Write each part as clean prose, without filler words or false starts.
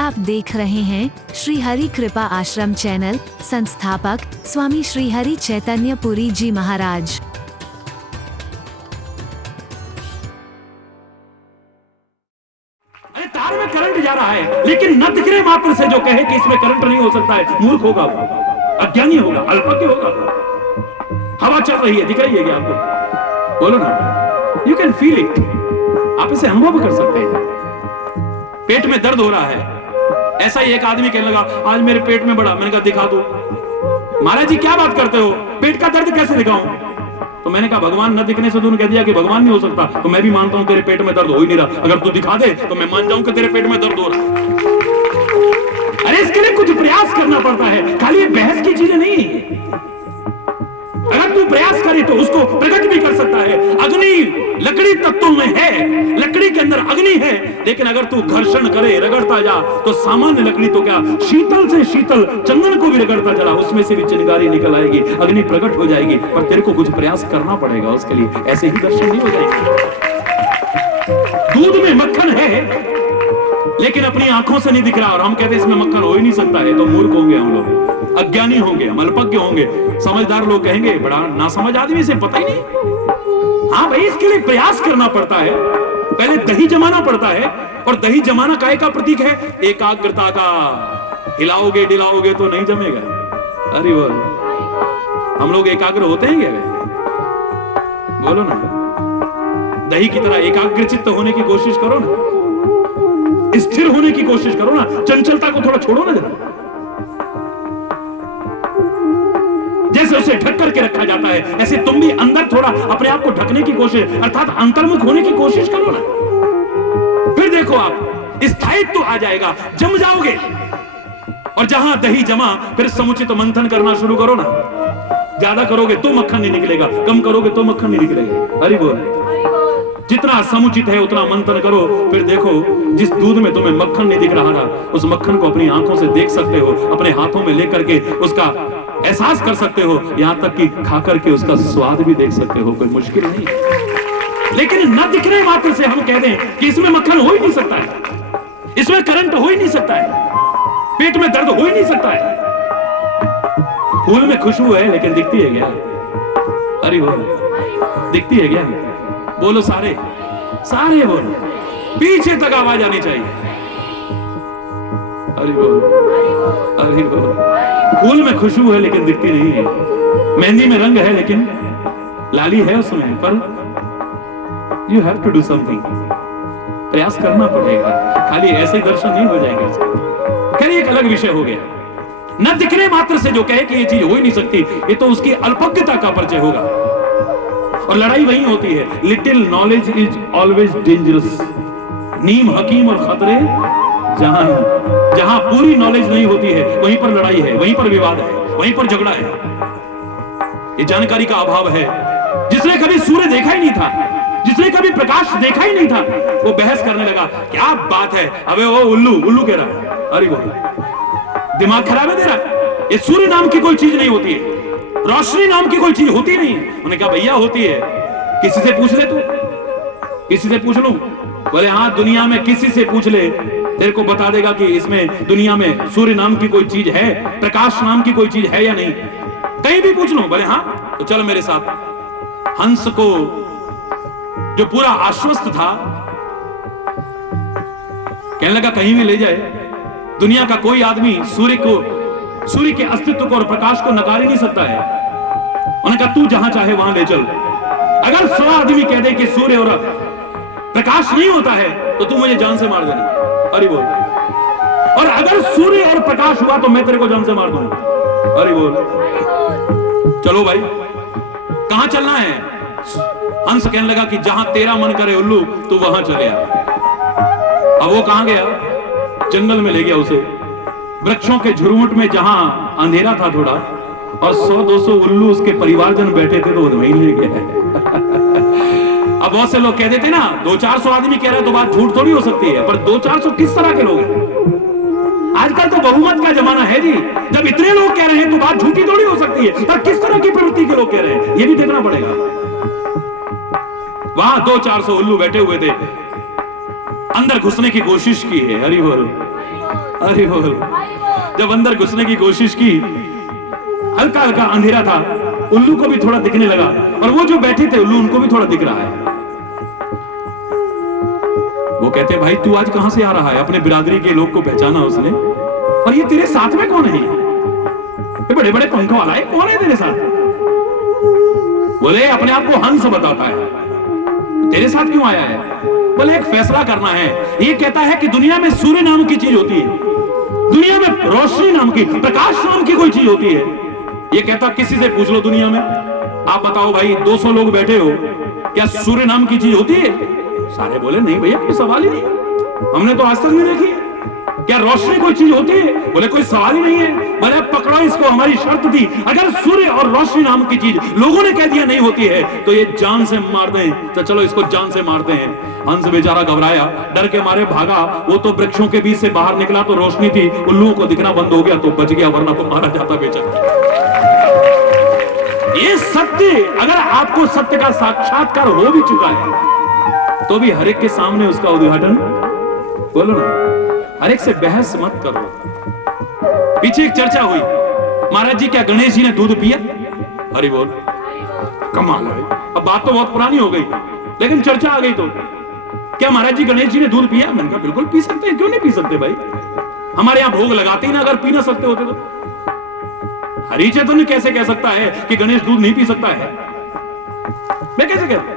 आप देख रहे हैं श्री हरि कृपा आश्रम चैनल। संस्थापक स्वामी श्री हरि चैतन्य पुरी जी महाराज। अरे तार में करंट जा रहा है, लेकिन न दिखने मात्र से जो कहे कि इसमें करंट नहीं हो सकता है, मूर्ख होगा, अज्ञानी होगा, अल्पज्ञ होगा। हवा चल रही है, दिख रही है क्या आपको? बोलो ना, यू कैन फील इट। आप इसे अनुभव कर सकते हैं। पेट में दर्द हो रहा है, ऐसा ही एक आदमी कहने लगा, आज मेरे पेट में बड़ा। मैंने कहा दिखा दो। महाराज जी क्या बात करते हो, पेट का दर्द कैसे दिखाऊं? तो मैंने कहा भगवान न दिखने से तूने कह दिया कि भगवान नहीं हो सकता, तो मैं भी मानता हूं तेरे पेट में दर्द हो ही नहीं रहा। अगर तू दिखा दे तो मैं मान जाऊं कि तेरे पेट में दर्द हो रहा है। अरे इसके लिए कुछ प्रयास करना पड़ता है, खाली ये बहस की चीजें नहीं है। अगर तू प्रयास करे तो उसको प्रकट भी कर सकता है। अग्नि लकड़ी तत्व में है, लकड़ी के अंदर अग्नि है, लेकिन अगर तू घर्षण करे, रगड़ता जा, तो सामान्य लकड़ी तो क्या, शीतल से शीतल चंदन को भी रगड़ता चला, उसमें से भी चिंगारी निकल आएगी, अग्नि प्रकट हो जाएगी। पर तेरे को कुछ प्रयास करना पड़ेगा उसके लिए, ऐसे ही दर्शन नहीं हो जाएगा। दूध में मक्खन है, लेकिन अपनी आंखों से नहीं दिख रहा, और हम कहते हैं इसमें मक्खन हो ही नहीं सकता है, तो मूर्ख होंगे हम लोग, अज्ञानी होंगे, हम अल्पज्ञ होंगे। समझदार लोग कहेंगे बड़ा नासमझ आदमी, से पता ही नहीं। हाँ भाई, इसके लिए प्रयास करना पड़ता है, पहले दही जमाना पड़ता है, और दही जमाना काय का प्रतीक है? एकाग्रता का। हिलाओगे डिलाओगे तो नहीं जमेगा। अरे बोल, हम लोग एकाग्र होते हैं क्या? बोलो ना, दही की तरह एकाग्रचित्त होने की कोशिश करो ना, स्थिर होने की कोशिश करो ना, चंचलता को थोड़ा छोड़ो ना जरा। जैसे उसे ढक करके रखा जाता है, ऐसे तुम भी अंदर थोड़ा अपने आप को ढकने की कोशिश, अर्थात अंतर्मुख होने की कोशिश करो ना। फिर देखो आप स्थायित्व आ जाएगा, जम जाओगे। और जहां दही जमा, फिर समुचित मंथन करना शुरू करो ना। ज्यादा करोगे तो मक्खन नहीं निकलेगा, कम करोगे तो मक्खन नहीं निकलेगा। हरि बोल। जितना समुचित है उतना मंथन करो, फिर देखो जिस दूध में तुम्हें मक्खन नहीं दिख रहा था, उस मक्खन को अपनी आंखों से देख सकते हो, अपने हाथों में लेकर के उसका एहसास कर सकते हो, यहां तक कि खाकर के उसका स्वाद भी देख सकते हो। कोई मुश्किल नहीं। लेकिन न दिखने मात्र से हम कह दें कि इसमें मक्खन हो ही नहीं सकता है, इसमें करंट हो ही नहीं सकता है, पेट में दर्द हो ही नहीं सकता है। फूल में खुशबू है, लेकिन दिखती है क्या? अरे बोल, दिखती है क्या? बोलो सारे, सारे बोलो, पीछे तक आवाज आनी चाहिए। अरे बोल, अरे बोल। फूल में खुशबू है, लेकिन दिखती नहीं है। मेहंदी में रंग है, लेकिन लाली है उसमें, पर you have to do something. प्रयास करना पड़ेगा, खाली ऐसे ही दर्शन नहीं हो जाएगा। खैर, एक अलग विषय हो गया। न दिखने मात्र से जो कहे कि ये चीज हो ही नहीं सकती, ये तो उसकी अल्पज्ञता का परिचय होगा। और लड़ाई वही होती है, little knowledge is always dangerous. नीम हकीम और खतरे जहां जहां पूरी नॉलेज नहीं होती है, वहीं पर लड़ाई है, वहीं पर विवाद है, वहीं पर झगड़ा है। ये जानकारी का अभाव है। जिसने कभी सूर्य देखा ही नहीं था, जिसने कभी प्रकाश देखा ही नहीं था, वो बहस करने लगा, क्या बात है, अबे वो उल्लू उल्लू कह रहा है। अरे बोल, दिमाग खराब है तेरा? ये सूर्य नाम की कोई चीज नहीं होती है, रोशनी नाम की कोई चीज होती नहीं। उन्होंने कहा भैया होती है, किसी से पूछ ले तू, किसी से पूछ लूं? बोले हाँ, दुनिया में किसी से पूछ ले, तेरे को बता देगा कि इसमें दुनिया में सूर्य नाम की कोई चीज है, प्रकाश नाम की कोई चीज है या नहीं। कहीं भी पूछ लो। बोले हाँ, तो चल मेरे साथ। हंस को जो पूरा आश्वस्त था, कहने लगा कहीं भी ले जाए, दुनिया का कोई आदमी सूर्य के अस्तित्व को और प्रकाश को नकार ही नहीं सकता है। उन्होंने कहा तू जहां चाहे वहां ले चल। अगर 100 आदमी कह दे कि सूर्य और प्रकाश नहीं होता है, तो तू मुझे जान से मार देना। अरे बोल। और अगर सूर्य और प्रकाश हुआ तो मैं तेरे को जान से मार दूंगा। अरे बोल। चलो भाई, कहां चलना है? हंस कहने लगा कि जहां तेरा मन करे उल्लू, तू वहां चले आ। अब वो कहां गया? जंगल में ले गया उसे, वृक्षों के झुरमुट में, जहां अंधेरा था थोड़ा, और 100-200 उल्लू उसके परिवारजन बैठे थे, तो वहीं ले गया। अब बहुत से लोग कह देते ना, 200-400 आदमी कह रहे हैं तो बात झूठ थोड़ी हो सकती है, पर 200-400 किस तरह के लोग हैं? आजकल तो बहुमत का जमाना है जी। जब इतने लोग कह रहे हैं तो बात झूठी थोड़ी हो सकती है, पर किस तरह की प्रवृत्ति के लोग कह रहे हैं, ये भी देखना पड़ेगा। वहां 200-400 उल्लू बैठे हुए थे। अंदर घुसने की कोशिश की है। हरि बोल, हरि बोल। जब अंदर घुसने की कोशिश की, हल्का हल्का अंधेरा था, उल्लू को भी थोड़ा दिखने लगा, और वो जो बैठे थे उल्लू, उनको भी थोड़ा दिख रहा है। वो कहते भाई तू आज कहां से आ रहा है? अपने बिरादरी के लोग को पहचाना उसने, और ये तेरे साथ में कौन है? ये बड़े बड़े पंखों वाला है, कौन है तेरे साथ? बोले अपने आप को हंस बताता है, तेरे साथ क्यों आया है? बोले एक फैसला करना है। ये कहता है कि दुनिया में सूर्य नाम की चीज होती है, दुनिया में रोशनी नाम की, प्रकाश नाम की कोई चीज होती है। ये कहता किसी से पूछ लो दुनिया में, आप बताओ भाई 200 लोग बैठे हो, क्या सूर्य नाम की चीज होती है? सारे बोले नहीं भैया, कोई सवाल ही नहीं, हमने तो आज तक नहीं देखी। क्या रोशनी कोई चीज होती है? बोले कोई सवाल ही नहीं है। बोले पकड़ो इसको, हमारी शर्त थी, अगर सूर्य और रोशनी नाम की चीज लोगों ने कह दिया नहीं होती है तो ये जान से मार दें, तो चलो इसको जान से मारते हैं। हंस बेचारा घबराया, डर के मारे भागा। वो तो वृक्षों के बीच से बाहर निकला तो रोशनी थी, उल्लुओं को दिखना बंद हो गया तो बच गया, वरना तो मारा जाता बेचारा। ये सत्य, अगर आपको सत्य का साक्षात्कार हो भी चुका है तो भी हर एक के सामने उसका उद्घाटन, बोलो ना, हर एक से बहस मत करो। पीछे एक चर्चा हुई, महाराज जी क्या गणेश जी ने दूध पिया? हरि बोल, कमाल है। अब बात तो बहुत पुरानी हो गई, लेकिन चर्चा आ गई तो क्या महाराज जी गणेश जी ने दूध पिया? मैंने कहा बिल्कुल पी सकते हैं, क्यों नहीं पी सकते भाई, हमारे यहां भोग लगाते ही ना, अगर पी ना सकते होते तो। हरि चैतन्य कैसे कह सकता है कि गणेश दूध नहीं पी सकता है? मैं कैसे कहता?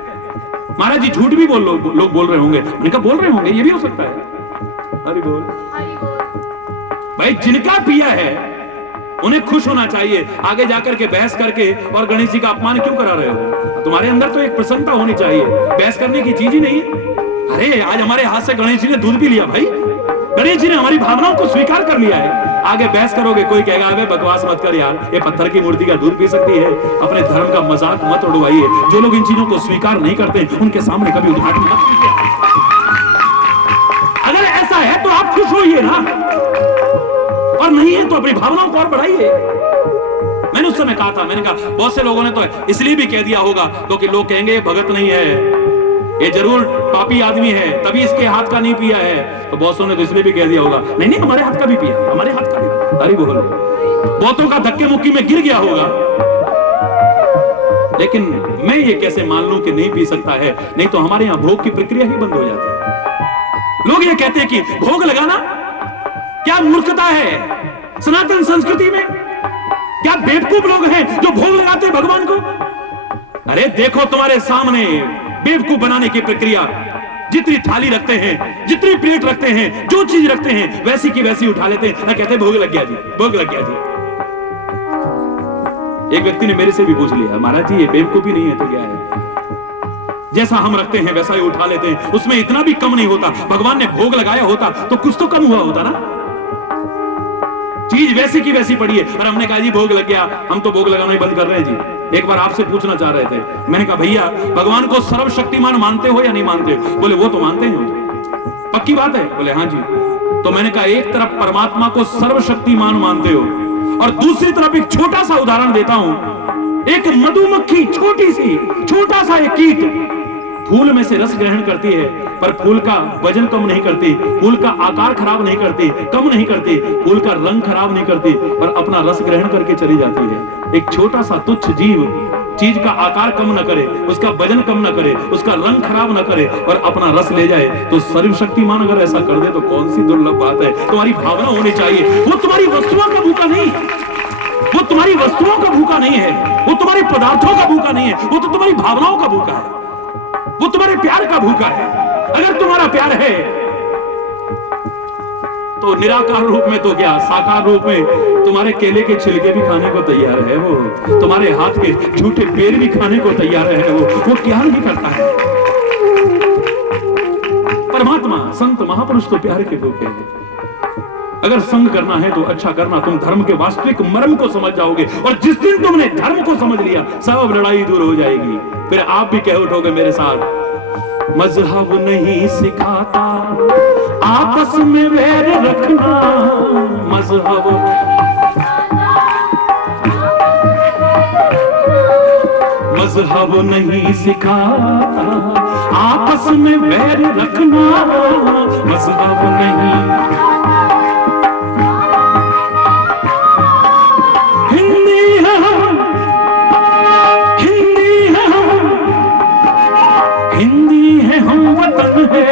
महाराज जी झूठ भी बोल लो, लोग बोल रहे होंगे, मैंने कहा बोल रहे होंगे, ये भी हो सकता है। हरि बोल। भाई जिनका पिया है उन्हें खुश होना चाहिए, आगे जाकर के बहस करके और गणेश जी का अपमान क्यों करा रहे हो? तुम्हारे अंदर तो एक प्रसन्नता होनी चाहिए, बहस करने की चीज ही नहीं है। अरे आज हमारे हाथ से गणेश जी ने दूध भी लिया भाई, गणेश जी ने हमारी भावनाओं को स्वीकार कर लिया है। आगे बहस करोगे, कोई कहेगा अबे बकवास मत कर यार, ये पत्थर की मूर्ति का दूध पी सकती है, अपने धर्म का मजाक मत उड़वाइए। जो लोग इन चीजों को स्वीकार नहीं करते उनके सामने कभी उद्घाटन मत कीजिए। अगर ऐसा है तो आप खुश होइए ना, और नहीं है तो अपनी भावनाओं को और बढ़ाइए। मैंने उस समय कहा था, मैंने कहा बहुत से लोगों ने तो इसलिए भी कह दिया होगा क्योंकि लोग कहेंगे भगत नहीं है, ये जरूर पापी आदमी है, तभी इसके हाथ का नहीं पिया है। तो बॉसों ने तो इसलिए भी कह दिया होगा, नहीं नहीं हमारे हाथ का भी पिया, हमारे हाथ का भी। अरे बोल, बहुतों का धक्के मुक्की में गिर गया होगा, लेकिन मैं ये कैसे मान लूं कि नहीं पी सकता है? नहीं तो हमारे यहां भोग की प्रक्रिया ही बंद हो जाती है। लोग ये कहते हैं कि भोग लगाना क्या मूर्खता है सनातन संस्कृति में? क्या बेवकूफ लोग हैं जो भोग लगाते हैं भगवान को? अरे देखो तुम्हारे सामने बेवकूफ बनाने की प्रक्रिया, जितनी थाली रखते हैं, जितनी प्लेट रखते हैं, जो चीज रखते हैं वैसी की वैसी उठा लेते हैं, ना कहते भोग लग गया जी, भोग लग गया जी। एक व्यक्ति ने मेरे से भी पूछ लिया, महाराज जी ये बेवकूफी नहीं है तो क्या है? जैसा हम रखते हैं वैसा ही उठा लेते हैं, उसमें इतना भी कम नहीं होता। भगवान ने भोग लगाया होता तो कुछ तो कम हुआ होता ना, चीज वैसी की वैसी पड़ी है। और हमने कहा जी भोग लग गया, हम तो भोग लगाना ही बंद कर रहे हैं जी। एक बार आपसे पूछना चाह रहे थे, मैंने कहा भैया भगवान को सर्वशक्तिमान मानते हो या नहीं मानते हो? बोले वो तो मानते हैं, पक्की बात है? बोले हाँ जी। तो मैंने कहा एक तरफ परमात्मा को सर्वशक्तिमान मानते हो और दूसरी तरफ एक छोटा सा उदाहरण देता हूं, एक मधुमक्खी, छोटी सी, छोटा सा एक कीट फूल में से रस ग्रहण करती है, पर फूल का वजन कम नहीं करती, फूल का आकार खराब नहीं करती, कम नहीं करती, फूल का रंग खराब नहीं करती, पर अपना रस ग्रहण करके चली जाती है। एक छोटा सा तुच्छ जीव चीज का आकार कम न करे, उसका वजन कम न करे, उसका रंग खराब न करे और अपना रस ले जाए, तो सर्वशक्तिमान अगर ऐसा कर दे तो कौन सी दुर्लभ बात है? तुम्हारी भावना होनी चाहिए। वो तुम्हारी वस्तुओं का भूखा नहीं, वो तुम्हारी वस्तुओं का भूखा नहीं है, वो तुम्हारे पदार्थों का भूखा नहीं है, वो तो तुम्हारी भावनाओं का भूखा है, वो तुम्हारे प्यार का भूखा है। अगर तुम्हारा प्यार है तो निराकार रूप में तो क्या, साकार रूप में तुम्हारे केले के छिलके भी खाने को तैयार है, वो तुम्हारे हाथ के झूठे पैर भी खाने को तैयार है, वो क्या नहीं करता है? परमात्मा, संत, महापुरुष तो प्यार के भूखे हैं। अगर संग करना है तो अच्छा करना, तुम धर्म के वास्तविक मर्म को समझ जाओगे, और जिस दिन तुमने धर्म को समझ लिया सब लड़ाई दूर हो जाएगी। फिर आप भी कह उठोगे मेरे साथ, मजहब नहीं सिखाता आपस में वैर रखना, मजहब नहीं सिखाता आपस में वैर रखना, मजहब नहीं। हिंदी है हम, हिंदी है हम, हिंदी है हम, वतन है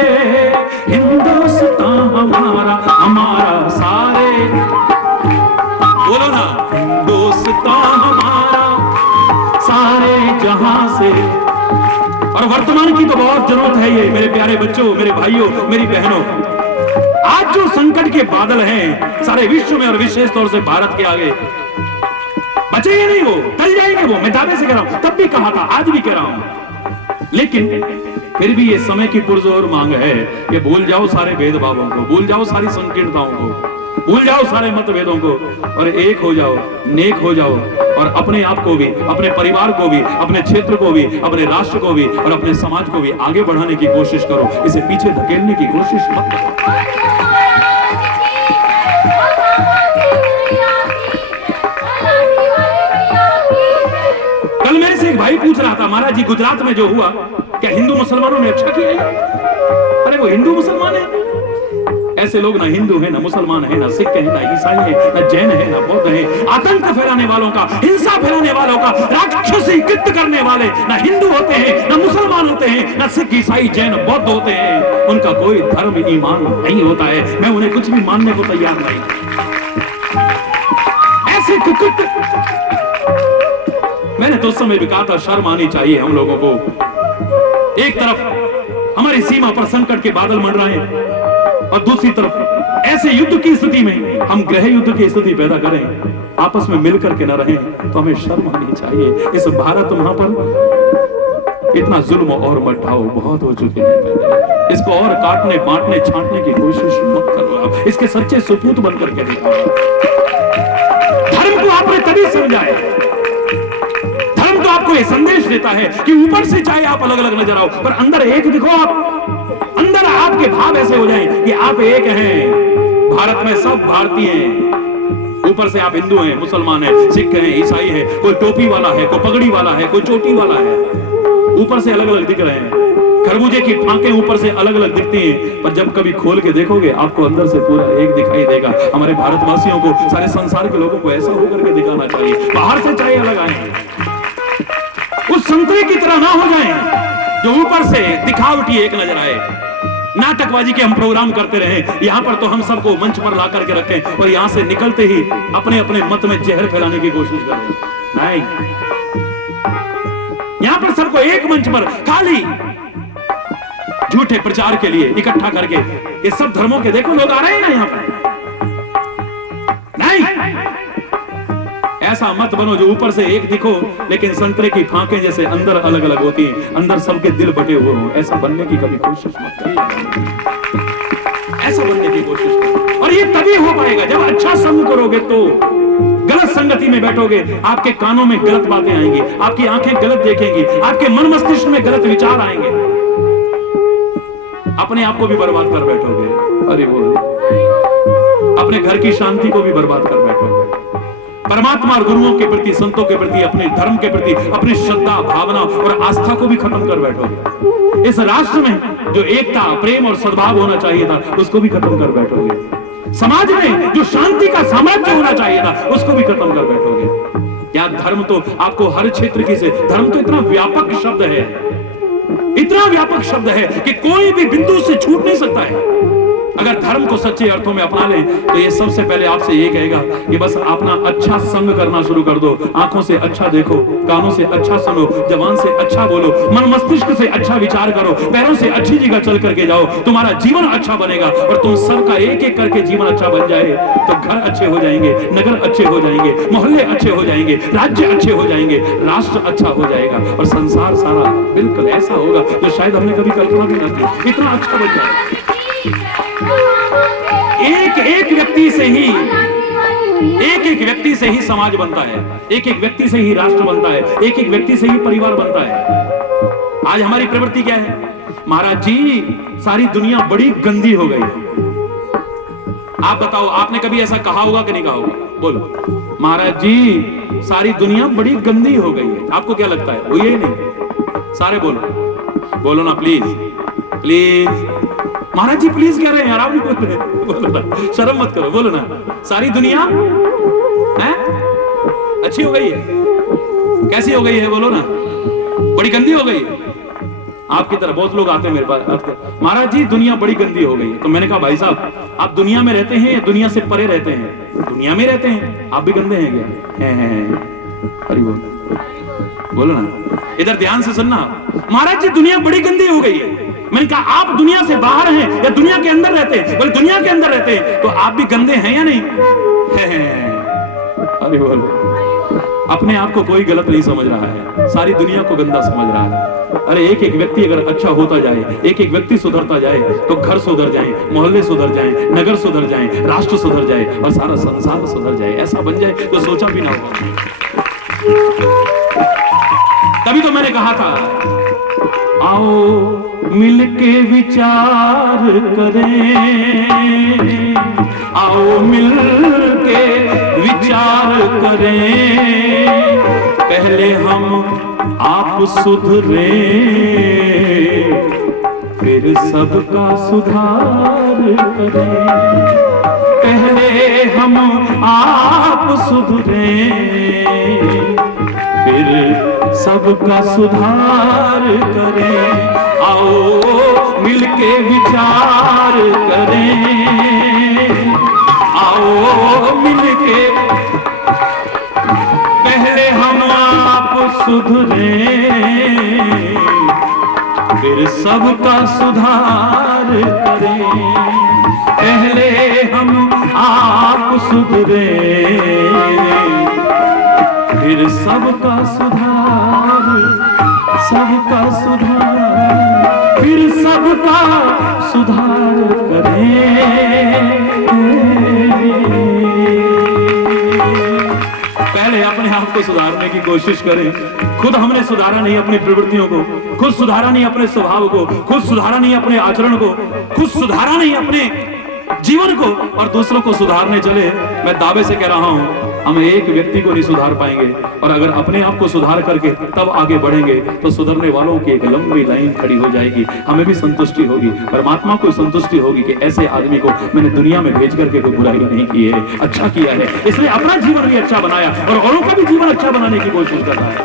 हिंदुस्तान हमारा, हमारा सारे बोलो ना, हिंदुस्तान हमारा सारे जहां से। और वर्तमान की तो बहुत जरूरत है ये मेरे प्यारे बच्चों, मेरे भाइयों, मेरी बहनों। आज जो संकट के बादल हैं सारे विश्व में और विशेष तौर से भारत के आगे, बचेंगे नहीं वो, टल जाएंगे वो। मैं दावे से कह रहा हूं, तब भी कहा था, आज भी कह रहा हूं। लेकिन फिर भी ये समय की पुरजोर मांग है कि भूल जाओ सारे भेदभावों को, भूल जाओ सारी संकीर्णताओं को, भूल जाओ सारे मतभेदों को और एक हो जाओ, नेक हो जाओ और अपने आप को भी, अपने परिवार को भी, अपने क्षेत्र को भी, अपने राष्ट्र को भी और अपने समाज को भी आगे बढ़ाने की कोशिश करो। इसे पीछे धकेलने की कोशिश मत करो। कल मेरे से एक भाई पूछ रहा था, महाराज जी गुजरात में जो हुआ क्या हिंदू मुसलमानों ने अच्छा किया है? अरे वो हिंदू मुसलमान है, ऐसे लोग ना हिंदू है, ना मुसलमान है, ना सिख है, ना ईसाई है, ना जैन है, ना बौद्ध है। आतंक फैलाने वालों का, हिंसा फैलाने वालों का, राक्षसी कृत्य करने वाले ना हिंदू होते हैं, ना मुसलमान होते हैं, ना सिख ईसाई जैन बौद्ध होते हैं। उनका कोई धर्म ईमान नहीं होता है। मैं उन्हें कुछ भी मानने को तैयार नहीं। ऐसे कुकृत्य, मैंने तो उस समय भी कहा था, शर्म आनी चाहिए हम लोगों को। एक तरफ हमारी सीमा पर संकट के बादल मंडराए और दूसरी तरफ ऐसे युद्ध की स्थिति में हम गृह युद्ध की स्थिति पैदा करें, आपस में मिलकर के न रहें, तो हमें शर्म आनी चाहिए। इस भारत वहां पर इतना जुल्म और मठाओ बहुत हो चुके हैं। इसको और काटने बांटने छांटने की कोशिश मत करो। आप इसके सच्चे सुपूत बनकर के दिखाओ। धर्म को आपने तभी समझाए, धर्म तो आपको यह संदेश देता है कि ऊपर से चाहे आप अलग अलग नजर आओ पर अंदर एक दिखो। आप अंदर आपके भाव ऐसे हो जाएं कि आप एक हैं। भारत में सब भारतीय हैं। ऊपर से आप हिंदू हैं, मुसलमान हैं, सिख हैं, ईसाई हैं, कोई टोपी वाला है, कोई पगड़ी वाला है, कोई चोटी वाला है। ऊपर से अलग अलग दिख रहे हैं। खरबूजे की फांके ऊपर से अलग अलग दिखती हैं, पर जब कभी खोल के देखोगे आपको अंदर से पूरा एक दिखाई देगा। हमारे भारतवासियों को, सारे संसार के लोगों को ऐसा होकर के दिखाना चाहिए। बाहर से चाहे अलग आए, उस संतरे की तरह ना हो जाएं जो ऊपर से दिखावटी एक नजर आए। नाटकबाजी के हम प्रोग्राम करते रहे, यहां पर तो हम सबको मंच पर ला करके रखें और यहां से निकलते ही अपने अपने मत में जहर फैलाने की कोशिश करें। नहीं, यहां पर सबको एक मंच पर खाली झूठे प्रचार के लिए इकट्ठा करके ये सब धर्मों के देखो लोग आ रहे हैं ना यहां पर। नहीं, ऐसा मत बनो जो ऊपर से एक दिखो लेकिन संतरे की फांके जैसे अंदर अलग अलग होती हैं, अंदर सबके दिल बटे हुए हो। ऐसा बनने की कभी कोशिश मत करिए। ऐसा बनने की कोशिश करो और ये तभी हो पाएगा जब अच्छा संग करोगे। तो गलत संगति में बैठोगे, आपके कानों में गलत बातें आएंगी, आपकी आंखें गलत देखेंगी, आपके मन मस्तिष्क में गलत विचार आएंगे, अपने आप को भी बर्बाद कर बैठोगे। अरे बोलो, अपने घर की शांति को भी बर्बाद कर बैठोगे। परमात्मा और गुरुओं के प्रति, संतों के प्रति, अपने धर्म के प्रति अपनी श्रद्धा, भावना और आस्था को भी खत्म कर बैठोगे। इस राष्ट्र में जो एकता, प्रेम और सद्भाव होना चाहिए था उसको भी खत्म कर बैठोगे। समाज में जो शांति का साम्राज्य होना चाहिए था उसको भी खत्म कर बैठोगे। या धर्म तो आपको हर क्षेत्र की से, धर्म तो इतना व्यापक शब्द है, इतना व्यापक शब्द है कि कोई भी बिंदु से छूट नहीं सकता है। अगर धर्म को सच्चे अर्थों में अपना लें तो ये सबसे पहले आपसे ये कहेगा कि बस अपना अच्छा संग करना शुरू कर दो। आंखों से अच्छा देखो, कानों से अच्छा सुनो, जबान से अच्छा बोलो, मन मस्तिष्क से अच्छा विचार करो, पैरों से अच्छी जगह चल करके जाओ। तुम्हारा जीवन अच्छा बनेगा और तुम सबका एक एक करके जीवन अच्छा बन जाए तो घर अच्छे हो जाएंगे, नगर अच्छे हो जाएंगे, मोहल्ले अच्छे हो जाएंगे, राज्य अच्छे हो जाएंगे, राष्ट्र अच्छा हो जाएगा और संसार सारा बिल्कुल ऐसा होगा जो शायद हमने कभी कल्पना भी न की। इतना अच्छा बन जाएगा। एक एक व्यक्ति से ही समाज बनता है, एक एक व्यक्ति से ही राष्ट्र बनता है, एक एक व्यक्ति से ही परिवार बनता है। आज हमारी प्रवृत्ति क्या है? महाराज जी, सारी दुनिया बड़ी गंदी हो गई, आप बताओ, आपने कभी ऐसा कहा होगा कि नहीं कहा होगा? बोलो। महाराज जी सारी दुनिया बड़ी गंदी हो गई है, आपको क्या लगता है? वो ये नहीं, सारे बोलो, बोलो ना please please. Maharaj ji please कह रहे हैं यार, आप नहीं बोल रहे, बोलो ना, शर्म मत करो, बोलो ना। सारी दुनिया है अच्छी हो गई है, कैसी हो गई है? बोलो ना, बड़ी गंदी हो गई है। आपकी तरह बहुत लोग आते हैं मेरे पास, महाराज जी दुनिया बड़ी गंदी हो गई है। तो मैंने कहा भाई साहब आप दुनिया में रहते हैं या दुनिया से परे रहते हैं? दुनिया में रहते हैं, आप भी गंदे हैं क्या? अरे बोलो ना, इधर ध्यान से सुनना। महाराज जी दुनिया बड़ी गंदी हो गई है। मैंने कहा आप दुनिया से बाहर हैं या दुनिया के अंदर रहते हैं? बोले दुनिया के अंदर रहते हैं, तो आप भी गंदे हैं या नहीं? अरे बोलो, अपने आप को कोई गलत नहीं समझ रहा है, सारी दुनिया को गंदा समझ रहा है। अरे एक एक व्यक्ति अगर अच्छा होता जाए, एक एक व्यक्ति सुधरता जाए, तो घर सुधर जाए, मोहल्ले सुधर जाए, नगर सुधर जाए, राष्ट्र सुधर जाए और सारा संसार सुधर जाए। ऐसा बन जाए तो सोचा भी ना होगा। तभी तो मैंने कहा था आओ मिलके विचार करें, आओ मिलके विचार करें, पहले हम आप सुधरे फिर सबका सुधार करें। पहले हम आप सुधरे फिर सबका सुधार करें। आओ मिलके विचार करें, आओ मिलके पहले हम आप सुधरे फिर सबका सुधार करें। पहले हम आप सुधरे फिर सबका सुधार, सबका सुधार, फिर सबका सुधार करें। पहले अपने आप को सुधारने की कोशिश करें। खुद हमने सुधारा नहीं अपनी प्रवृत्तियों को, खुद सुधारा नहीं अपने स्वभाव को, खुद सुधारा नहीं अपने आचरण को, खुद सुधारा नहीं अपने जीवन को, और दूसरों को सुधारने चले। मैं दावे से कह रहा हूं हम एक व्यक्ति को नहीं सुधार पाएंगे, और अगर अपने आप को सुधार करके तब आगे बढ़ेंगे तो सुधरने वालों की एक लंबी लाइन खड़ी हो जाएगी। हमें भी संतुष्टि होगी, परमात्मा को संतुष्टि होगी कि ऐसे आदमी को मैंने दुनिया में भेज करके कोई बुराई नहीं की है, अच्छा किया है, इसलिए अपना जीवन भी अच्छा बनाया और औरों का भी जीवन अच्छा बनाने की कोशिश कर रहा है।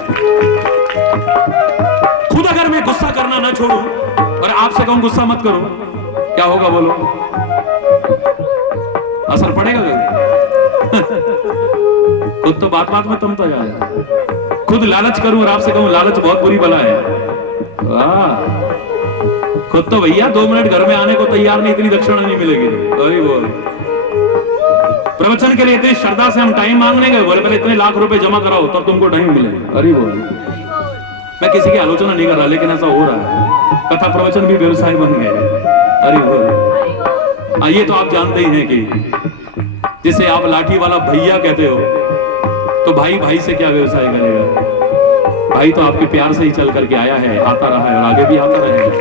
खुद अगर मैं गुस्सा करना ना छोड़ूं और आपसे कहूं गुस्सा मत करो, क्या होगा बोलो? असर पड़ेगा कभी? खुद तो बात बात में तमता जाए। खुद लालच करूं और आपसे कहूं लालच बहुत बुरी बला है, वाह। खुद तो भैया 2 मिनट घर में आने को तैयार नहीं, इतनी दक्षिणा नहीं मिलेगी। अरे बोल, प्रवचन के लिए इतनी श्रद्धा से हम टाइम मांगने गए, बोले पहले इतने लाख रुपए जमा कराओ तब तुमको टाइम मिलेगा। अरे बोल, मैं किसी की आलोचना नहीं कर रहा, लेकिन ऐसा हो रहा है, कथा प्रवचन भी व्यवसाय बन गए। अरे बोल, ये तो आप जानते ही हैं कि जिसे आप लाठी वाला भैया कहते हो, तो भाई भाई से क्या व्यवसाय करेगा? भाई तो आपके प्यार से ही चल करके आया है, आता रहा है और आगे भी आता रहेगा।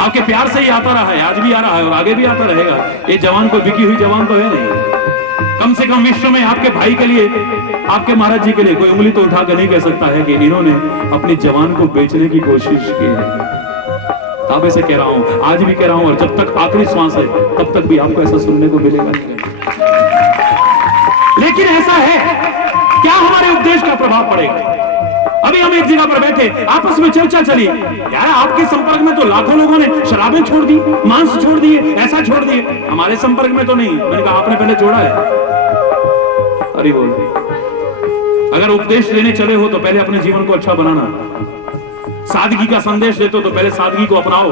आपके प्यार से ही आता रहा है, आज भी आ रहा है और आगे भी आता रहेगा। ये जवान कोई बिकी हुई जवान तो है नहीं। कम से कम विश्व में आपके भाई के लिए, आपके महाराज जी के लिए कोई उंगली तो उठाकर नहीं कह सकता है कि इन्होंने अपनी जवान को बेचने की कोशिश की है। अब ऐसे कह रहा हूं, आज भी कह रहा हूं, और जब तक आखिरी श्वास है तब तक भी आपको ऐसा सुनने को मिलेगा नहीं। लेकिन ऐसा है, क्या हमारे उपदेश का प्रभाव पड़ेगा? अभी हम एक जगह पर बैठे, आपस में चर्चा चली, यार आपके संपर्क में तो लाखों लोगों ने शराबें छोड़ दी, मांस छोड़ दिए, ऐसा छोड़ दिए, हमारे संपर्क में तो नहीं। मैंने कहा आपने पहले छोड़ा है। अरे बोल, अगर उपदेश लेने चले हो तो पहले अपने जीवन को अच्छा बनाना, सादगी का संदेश देते हो तो पहले सादगी को अपनाओ।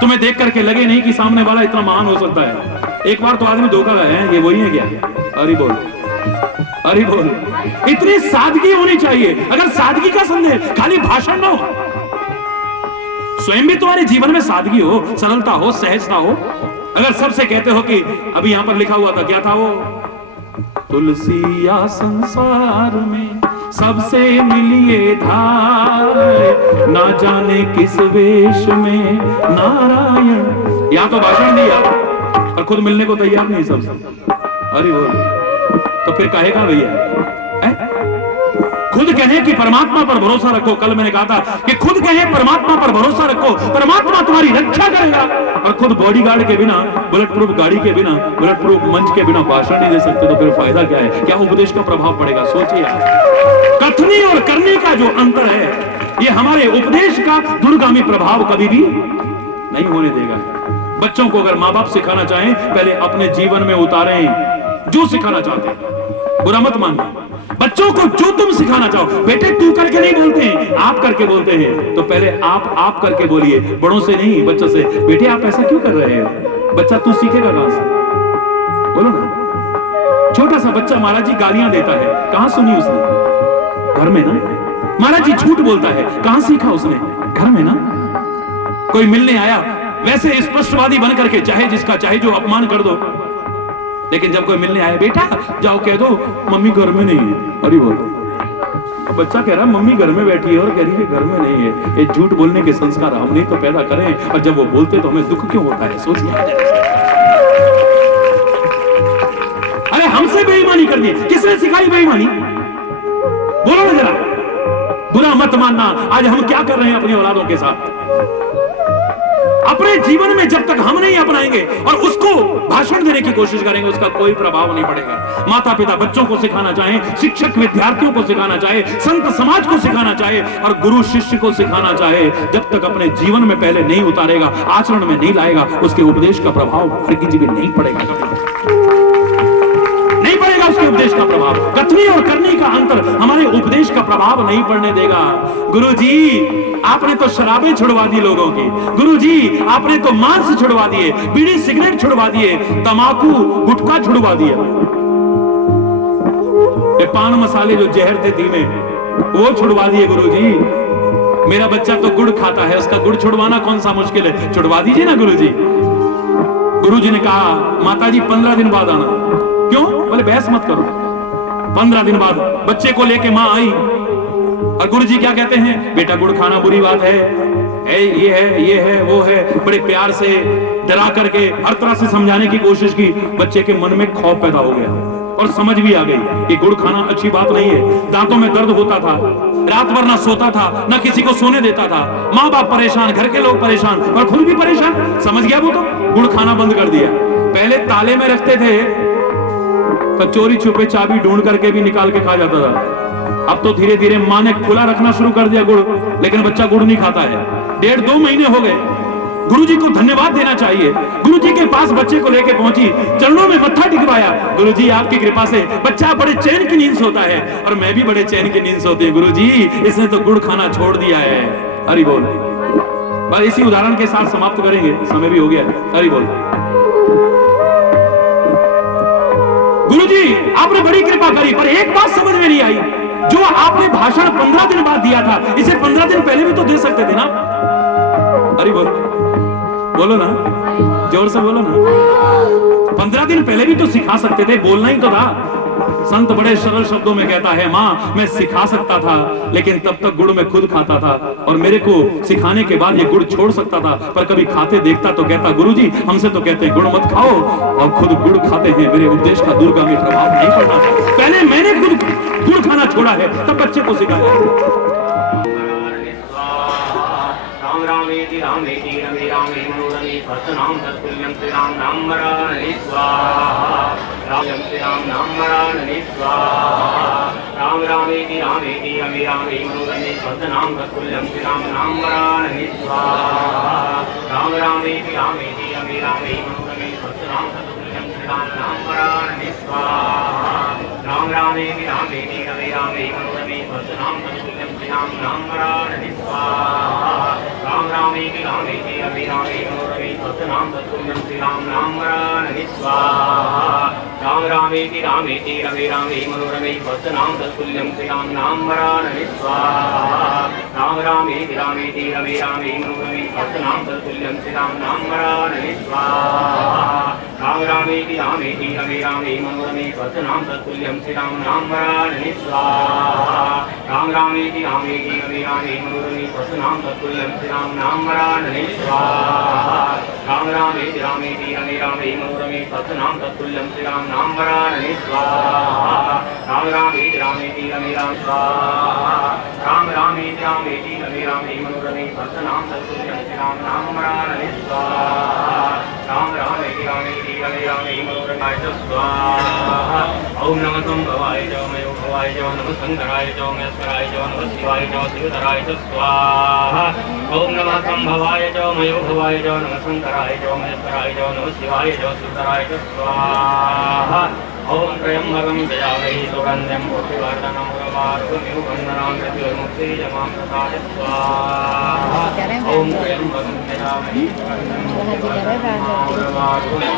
तुम्हें देख करके लगे नहीं कि सामने वाला इतना महान हो सकता है। एक बार तो आदमी धोखा गया है, ये वही है क्या? अरे बोल, अरे बोल, इतनी सादगी होनी चाहिए। अगर सादगी का संदेश खाली भाषण ना हो, स्वयं भी तुम्हारे जीवन में सादगी हो, सरलता हो, सहजता हो। अगर सबसे कहते हो कि अभी यहां पर लिखा हुआ था, क्या था वो? तुलसी या संसार में सबसे मिलिए धार, ना जाने किस वेश में नारायण यहाँ तो भाषण दिया और खुद मिलने को तैयार नहीं सबसे। अरे बोल, तो फिर कहेगा भैया हैं? खुद कहे कि परमात्मा पर भरोसा रखो। कल मैंने कहा था कि खुद कहे परमात्मा पर भरोसा रखो, परमात्मा तुम्हारी रक्षा करेगा, और खुद बॉडीगार्ड के बिना, बुलेट प्रूफ गाड़ी के बिना, बुलेट प्रूफ मंच के बिना भाषण नहीं दे सकते, तो फिर फायदा क्या है? क्या उपदेश का प्रभाव पड़ेगा? सोचिए। कथनी और करने का जो अंतर है, ये हमारे उपदेश का दूरगामी प्रभाव कभी भी नहीं होने देगा। बच्चों को अगर माँ बाप सिखाना चाहें, पहले अपने जीवन में उतारें जो सिखाना चाहते हैं, बुरा मत मानना। बच्चों को जो तुम सिखाना चाहो, बेटे तू करके नहीं बोलते हैं, आप करके बोलते हैं, तो पहले आप करके बोलिए, बड़ों से नहीं, बच्चों से। बेटे आप ऐसा क्यों कर रहे हो? बच्चा तू सीखेगा कहां से? बोलो ना। छोटा सा बच्चा महाराज जी गालियां देता है, कहां सुनी उसने? घर में ना। महाराज जी झूठ बोलता है, कहां सीखा उसने? घर में ना। कोई मिलने आया, वैसे स्पष्टवादी बन करके चाहे जिसका चाहे जो अपमान कर दो, लेकिन जब कोई मिलने आए, बेटा जाओ कह दो मम्मी घर में नहीं है। अरे बोल, अब बच्चा कह रहा मम्मी घर में बैठी है और कह रही है घर में नहीं है। ये झूठ बोलने के संस्कार हम नहीं तो पैदा करें, और जब वो बोलते तो हमें दुख क्यों होता है? सोचिए। अरे हमसे बेईमानी कर दी, किसने सिखाई बेईमानी? बोलो ना जरा। बुरा मत मानना। आज हम क्या कर रहे हैं अपनी औलादों के साथ? अपने जीवन में जब तक हम नहीं अपनाएंगे और उसको भाषण देने की कोशिश करेंगे, उसका कोई प्रभाव नहीं पड़ेगा। माता पिता बच्चों को सिखाना चाहे, शिक्षक विद्यार्थियों को सिखाना चाहे, संत समाज को सिखाना चाहे, और गुरु शिष्य को सिखाना चाहे, जब तक अपने जीवन में पहले नहीं उतारेगा, आचरण में नहीं लाएगा, उसके उपदेश का प्रभाव हर किसी पे नहीं पड़ेगा। नहीं पड़ेगा उसके उपदेश का प्रभाव। कथनी और करनी का अंतर हमारे उपदेश का प्रभाव नहीं पड़ने देगा। गुरुजी आपने तो शराबें छुड़वा दी लोगों की, गुरुजी आपने तो मांस छुड़वा दिए, बीड़ी सिगरेट छुड़वा दिए, तंबाकू गुटखा छुड़वा दिया, ये पान मसाले जो जहर थे धीमे वो छुड़वा दिए गुरुजी। मेरा बच्चा तो गुड़ खाता है, उसका गुड़ छुड़वाना कौन सा मुश्किल है? छुड़वा दीजिए ना गुरुजी। गुरुजी ने कहा माताजी 15 दिन बाद आना। क्यों? बोले बहस मत करो। 15 दिन बाद बच्चे को लेके मां आई, और गुरुजी क्या कहते हैं? बेटा गुड़ खाना बुरी बात है, ये है वो है। बड़े प्यार से डरा करके हर तरह से समझाने की कोशिश की। बच्चे के मन में खौफ पैदा हो गया और समझ भी आ गई कि गुड़ खाना अच्छी बात नहीं है। दांतों में दर्द होता था, रात भर ना सोता था, ना किसी को सोने देता था। माँ बाप परेशान, घर के लोग परेशान, और खुद भी परेशान। समझ गया वो तो गुड़ खाना बंद कर दिया। पहले ताले में रखते थे तो चोरी छुपे चाबी ढूंढ करके भी निकाल के खा जाता था। अब तो धीरे धीरे माँ ने खुला रखना शुरू कर दिया गुड़, लेकिन बच्चा गुड़ नहीं खाता है। 1.5-2 महीने हो गए। गुरुजी को धन्यवाद देना चाहिए। गुरुजी के पास बच्चे को लेके पहुंची, चरणों में मत्था टिकवाया। गुरुजी आपकी कृपा से बच्चा बड़े चैन की नींद सोता है, और मैं भी बड़े चैन की नींद सोती हूँ। गुरुजी इसने तो गुड़ खाना छोड़ दिया है। हरि बोल। बस इसी उदाहरण के साथ समाप्त करेंगे, समय भी हो गया। हरि बोल। गुरुजी आपने बड़ी कृपा करी, पर एक बात समझ में नहीं आई। जो आपने भाषण 15 दिन बाद दिया था, इसे 15 दिन पहले भी तो दे सकते थे ना। अरे बोलो ना, जोर से बोलो ना। 15 दिन पहले भी तो सिखा सकते थे, बोलना ही तो था। संत बड़े सरल शब्दों में कहता है, माँ मैं सिखा सकता था, लेकिन तब तक गुड़ मैं खुद खाता था, और मेरे को सिखाने के बाद ये गुड़ छोड़ सकता था, पर कभी खाते देखता तो कहता गुरुजी हमसे तो कहते हैं गुड़ मत खाओ, और खुद गुड़ खाते हैं। मेरे उपदेश का दूरगामी प्रभाव नहीं पड़ना चाहिए। पहले मैंने खुद गुड़ खाना छोड़ा है, तब बच्चे को सिखाया। रामेति रामेति रमे रामे मनोरमे भक्तनाम तत्पुल्यं श्री राम नाम मराणे स्वाहा। राम श्री राम नाम मराणे स्वाहा। राम रामेति रामेति रमे रामे मनोरमे भक्तनाम तत्पुल्यं श्री राम नाम मराणे स्वाहा। राम रामेति रामेति रमे रामे मनोरमे भक्तनाम तत्पुल्यं श्री राम नाम मराणे स्वाहा। राम रामेति रामेति रमे रामे मनोरमे भक्तनाम तत्पुल्यं श्री राम नाम मराणे स्वाहा। राम रामेति रामेति रमे रामे मनोरमे भक्तनाम तत्पुल्यं श्री राम नाम मराणे स्वाहा। राम रामेति रामेति रमे रामे मनोरमे भक्तनाम तत्पुल्यं श्री राम नाम मराणे स्वाहा। राम रामेति रामेति रमे रामे मनोरमे भक्तनाम तत्पुल्यं श्री राम नाम मराणे स्वाहा। राम रामेति रामेति रमे रामे मनोरमे भक्तनाम तत्पुल्यं श्री राम नाम मराणे स्वाहा। राम रामेति रामेति रमे रामे मनोरमे भक्तनाम तत्पुल्यं श्री राम नाम मराणे स्वाहा। राम रामेति रामेति रमे रामे मनोरमे सत्सनाम तत्तुल्यं श्रीराम नाम वरानने स्वाहा राम रामेति रामेति रमे राम स्वाहा राम रामेति रामेति रमे रामे मनोरमे सत्सनाम तत्तुल्यं श्रीराम नाम वरानने स्वाहा राम रामेति रामेति रमे रामे मनोरमे स्वाहा ओम नमः संभवाय च मयो भवाय च नमः शंकराय च महेश्वराय च नमः शिवाय च शिवधराय च स्वाहा ओम नमः संभवाय च मयो भवाय च नमः शंकराय च महेश्वराय च नमः शिवाय च शिवधराय च स्वाहा ओम त्र्यंबकं यजामहे सुगन्धिं पुष्टिवर्धनं उर्वारुकमिव बन्धनां मृत्युर्मुक्षीयमां प्रसाद स्वाहा ओम त्र्यंबकं यजामहे सुगन्धिं पुष्टिवर्धनं उर्वारुकमिव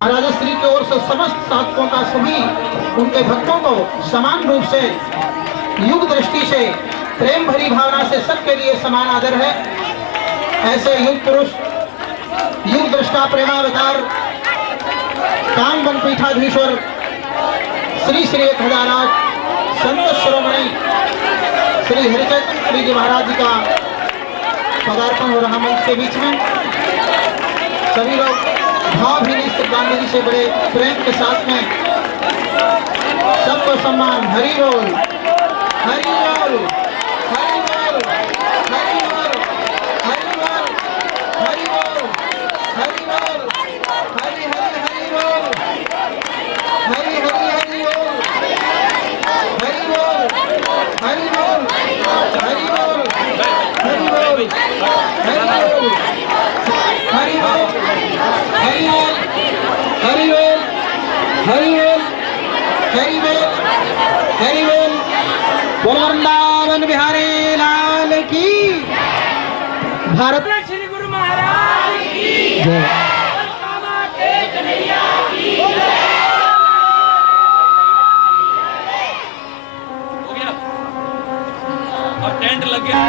राजश्री की ओर से समस्त साधकों का सभी उनके भक्तों को समान रूप से युग दृष्टि से प्रेम भरी भावना से सबके लिए समान आदर है। ऐसे युग पुरुष युग दृष्टा प्रेमावतार काम वन पीठाधीश्वर श्री श्री 1008 संत शिरोमणि श्री हरिचंद्र जी महाराज जी का पदार्पण हो रहा मंच के बीच में। सभी लोग भावभीनी श्रद्धांजलि से बड़े प्रेम के साथ में सबको सम्मान। हरि बोल हरि बोल हरि बोल हरि बोल हरि बोल हरि बोल हरि बोल हरि हरि हरि बोल हरि हरि हरि बोल हरि बोल हरि बोल हरि बोल हरि बोल हरि बोल हरि बोल हरिबोल हरिबोल हरिबोल हरिबोल हरिबोल बोल वृंदावन बिहारी लाल की भारत श्री गुरु महाराज की जय। हो गया और टेंट लग गया।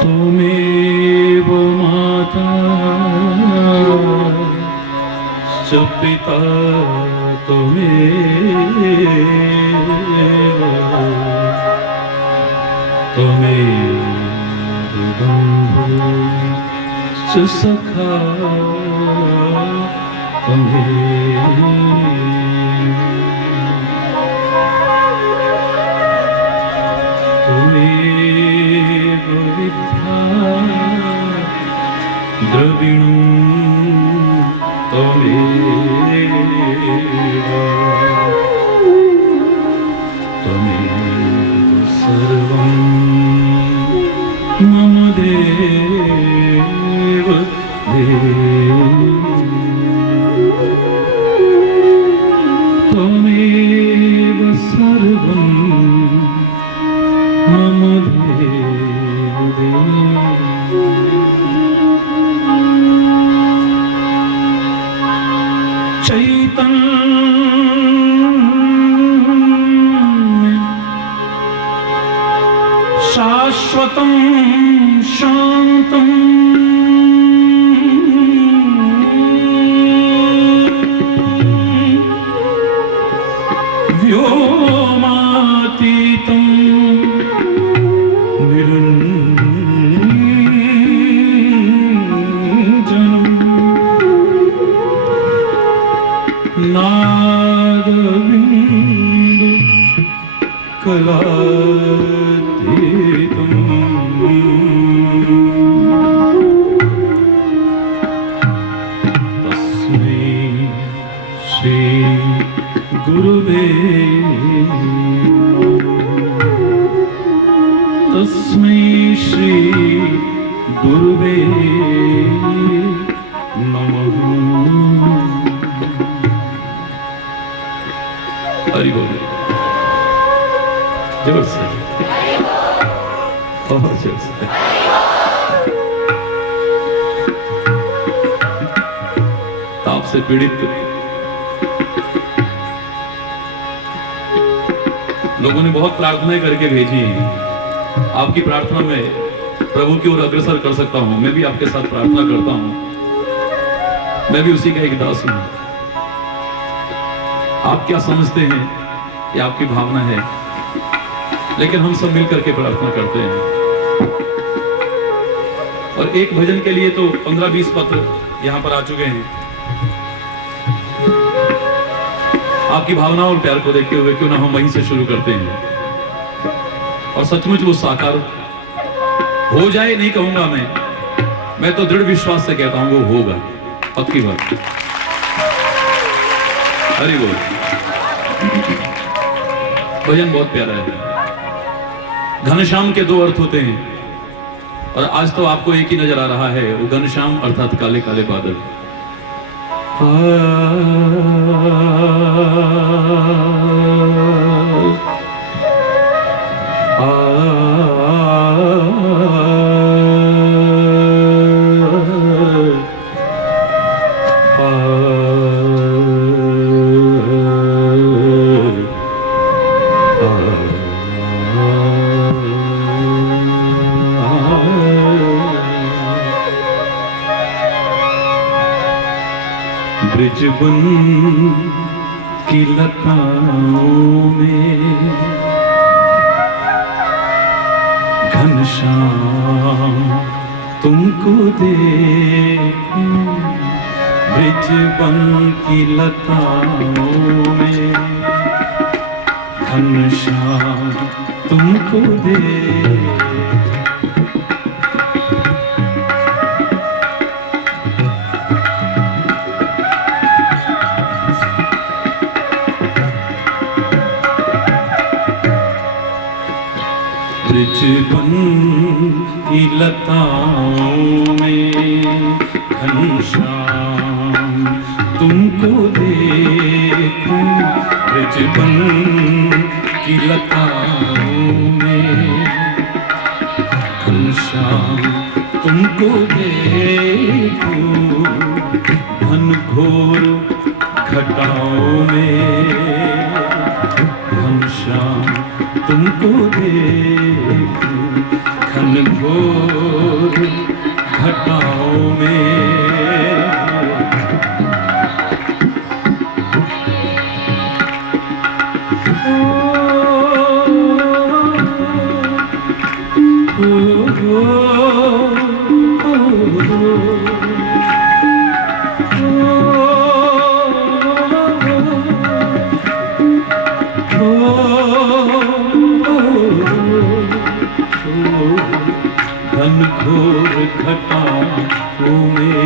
त्वमेव माता च पिता त्वमेव त्वमेव बन्धु च सखा त्वमेव त्वमेव विद्या द्रविणो त्वमेव त्वमेव सर्वं मम देव त्वमेव सर्वं मम देव चैतन्य सततं शान्तम् व्योमातीतं निरञ्जनम् नादबिन्दु कलातीतं तस्मै श्री गुरुवे तस्मै श्री गुरुवे नमः। हरि बोल जोर से बहुत जोर से। ताप से पीड़ित लोगों ने बहुत प्रार्थनाएं करके भेजी हैं। आपकी प्रार्थना में प्रभु की ओर अग्रसर कर सकता हूं। मैं भी आपके साथ प्रार्थना करता हूं। मैं भी उसी का एक दास हूं। आप क्या समझते हैं ये आपकी भावना है, लेकिन हम सब मिलकर के प्रार्थना करते हैं। और एक भजन के लिए तो 15-20 पत्र यहां पर आ चुके हैं। आपकी भावना और प्यार को देखते हुए क्यों ना हम वहीं से शुरू करते हैं और सचमुच वो साकार हो जाए। नहीं कहूंगा मैं तो दृढ़ विश्वास से कहता हूं वो होगा, पक्की बात। हरि बोल। भजन बहुत प्यारा है। घनश्याम के 2 अर्थ होते हैं और आज तो आपको एक ही नजर आ रहा है, वो घनश्याम अर्थात काले काले बादल। ब्रिजबन की लताओं में घनश्याम तुमको देखूं। ब्रिजबन की लताओं में घनश्याम तुमको देखूं। ब्रिजबन की लताओं में घनश्याम तुमको देखूं। ब्रिजबन की लताओं में घनश्याम तुमको देखूं। घनघोर घटाओं में घनश्याम तुमको देखूं। घनघोर घटाओं में घनघोर घटाओं में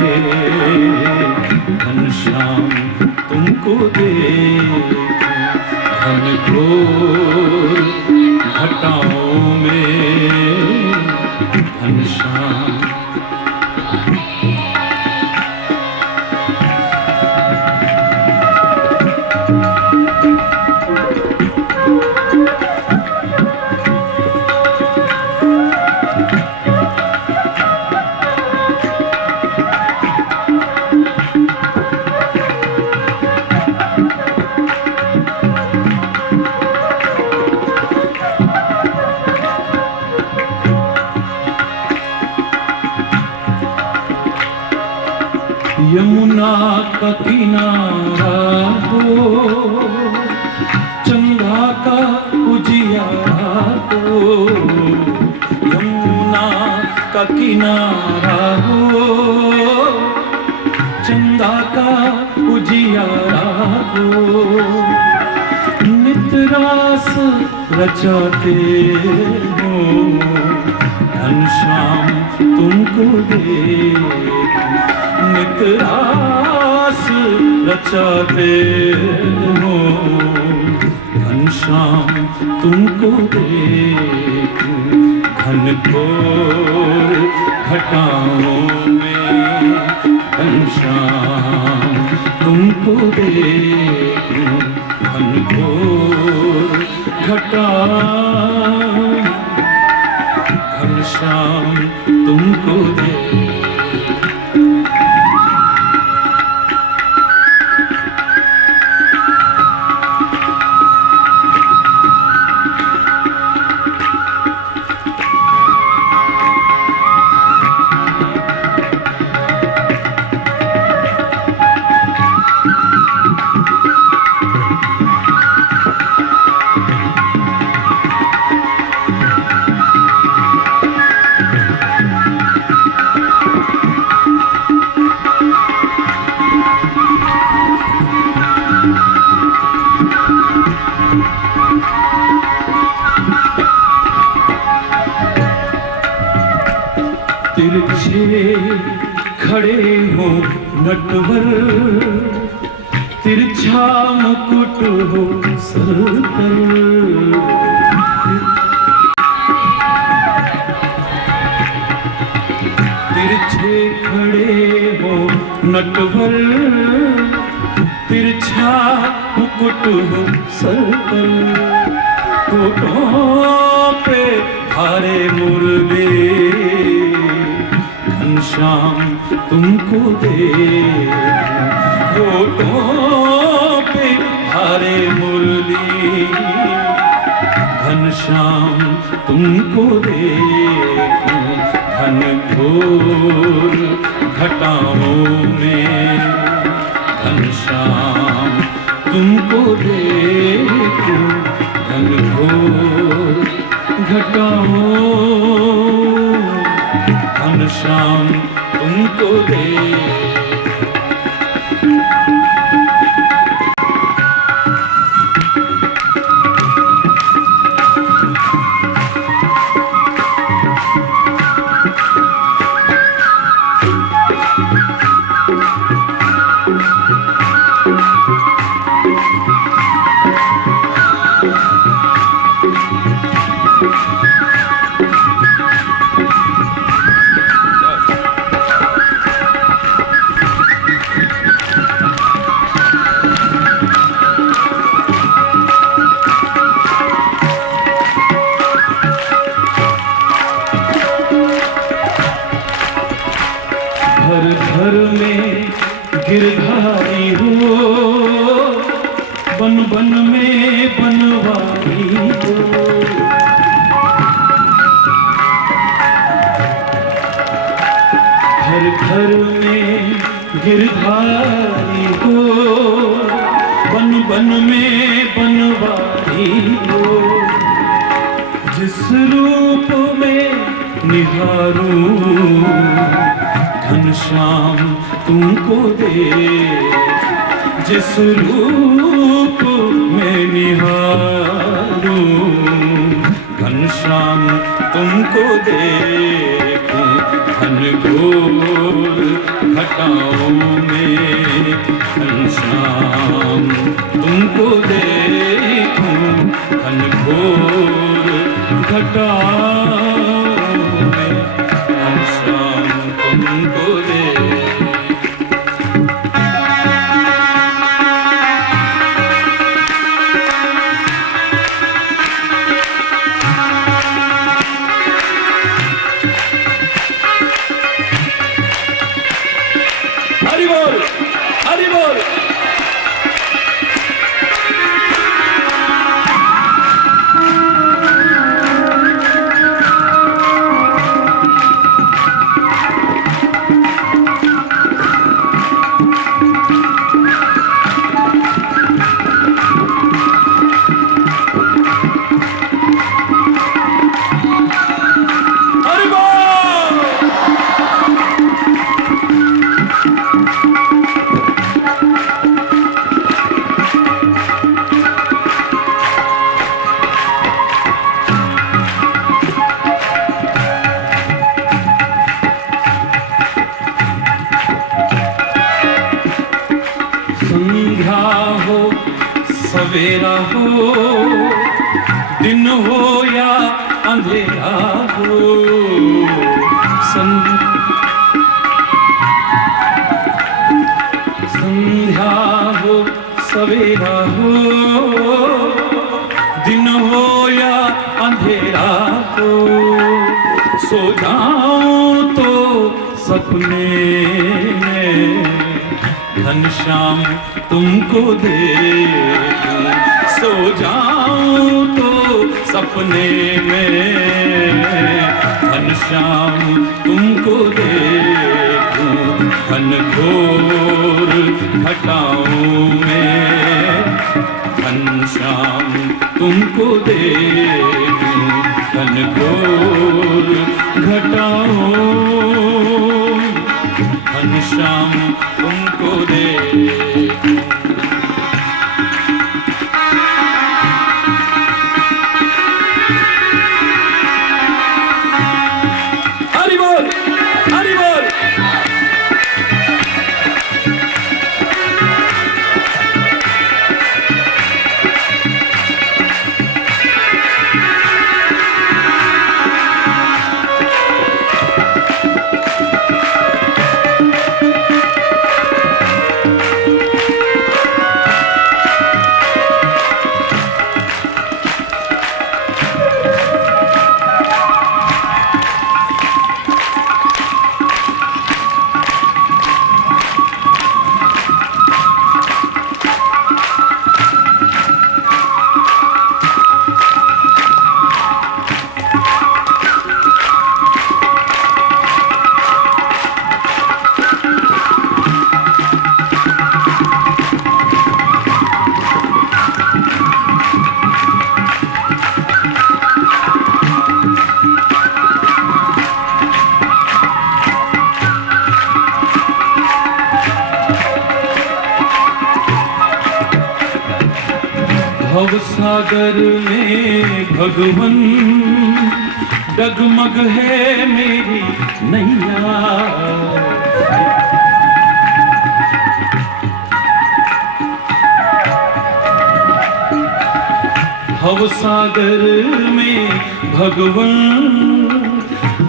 घनश्याम तुमको देखूं। घनघोर घटाओं में घनश्याम यमुना का किनारा हो, चंदा का उजियारा हो, यमुना का किनारा हो, चंदा का उजियारा हो, नित रास रचाते हो, घनश्याम तुमको देख, नित रास रचाते हो, घनश्याम तुमको देख, घनघोर घटाओं में घनश्याम तुमको देख, घनघोर घटा घनश्याम तुमको देख। तिरछे खड़े हो नटवर, तिरछा मुकुट हो सर पर, तिरछे खड़े हो नटवर, तिरछा मुकुट हो सर पर, होठों पे हारे मुरली, घनश्याम तुमको देख, होठों पे हारे मुरली, घनश्याम तुमको देख, घनघोर घटाओं में घनश्याम तुमको देख, घनघोर घटाओं घनश्याम तुमको देख। घर घर में गिरधारी हो, बन बन में बनवारी हो, घर घर में गिरधारी हो, बन बन में बनवारी हो, जिस रूप में निहारूं घनश्याम तुमको देख, जिस रूप में निहारूं घनश्याम तुमको देख, घनघोर घटाओं में घनश्याम तुमको देखूं, घनघोर घटाओं में घनश्याम तुमको देख। हरि बोल, हरि बोल। सवेरा हो, दिन हो या अंधेरा हो, संध्या हो सवेरा हो, दिन हो या अंधेरा हो, सो जाऊं तो सपने में घनश्याम तुमको देखूं, सो जाऊं तो सपने में घनश्याम तुमको देखूं, घनघोर घटाओं में घनश्याम तुमको देखूं, घनघोर घटाओं घनश्याम तुमको देखूं। हरि बोल, हरि बोल। भव सागर में भगवन डगमग है मेरी नैया, भव सागर में भगवन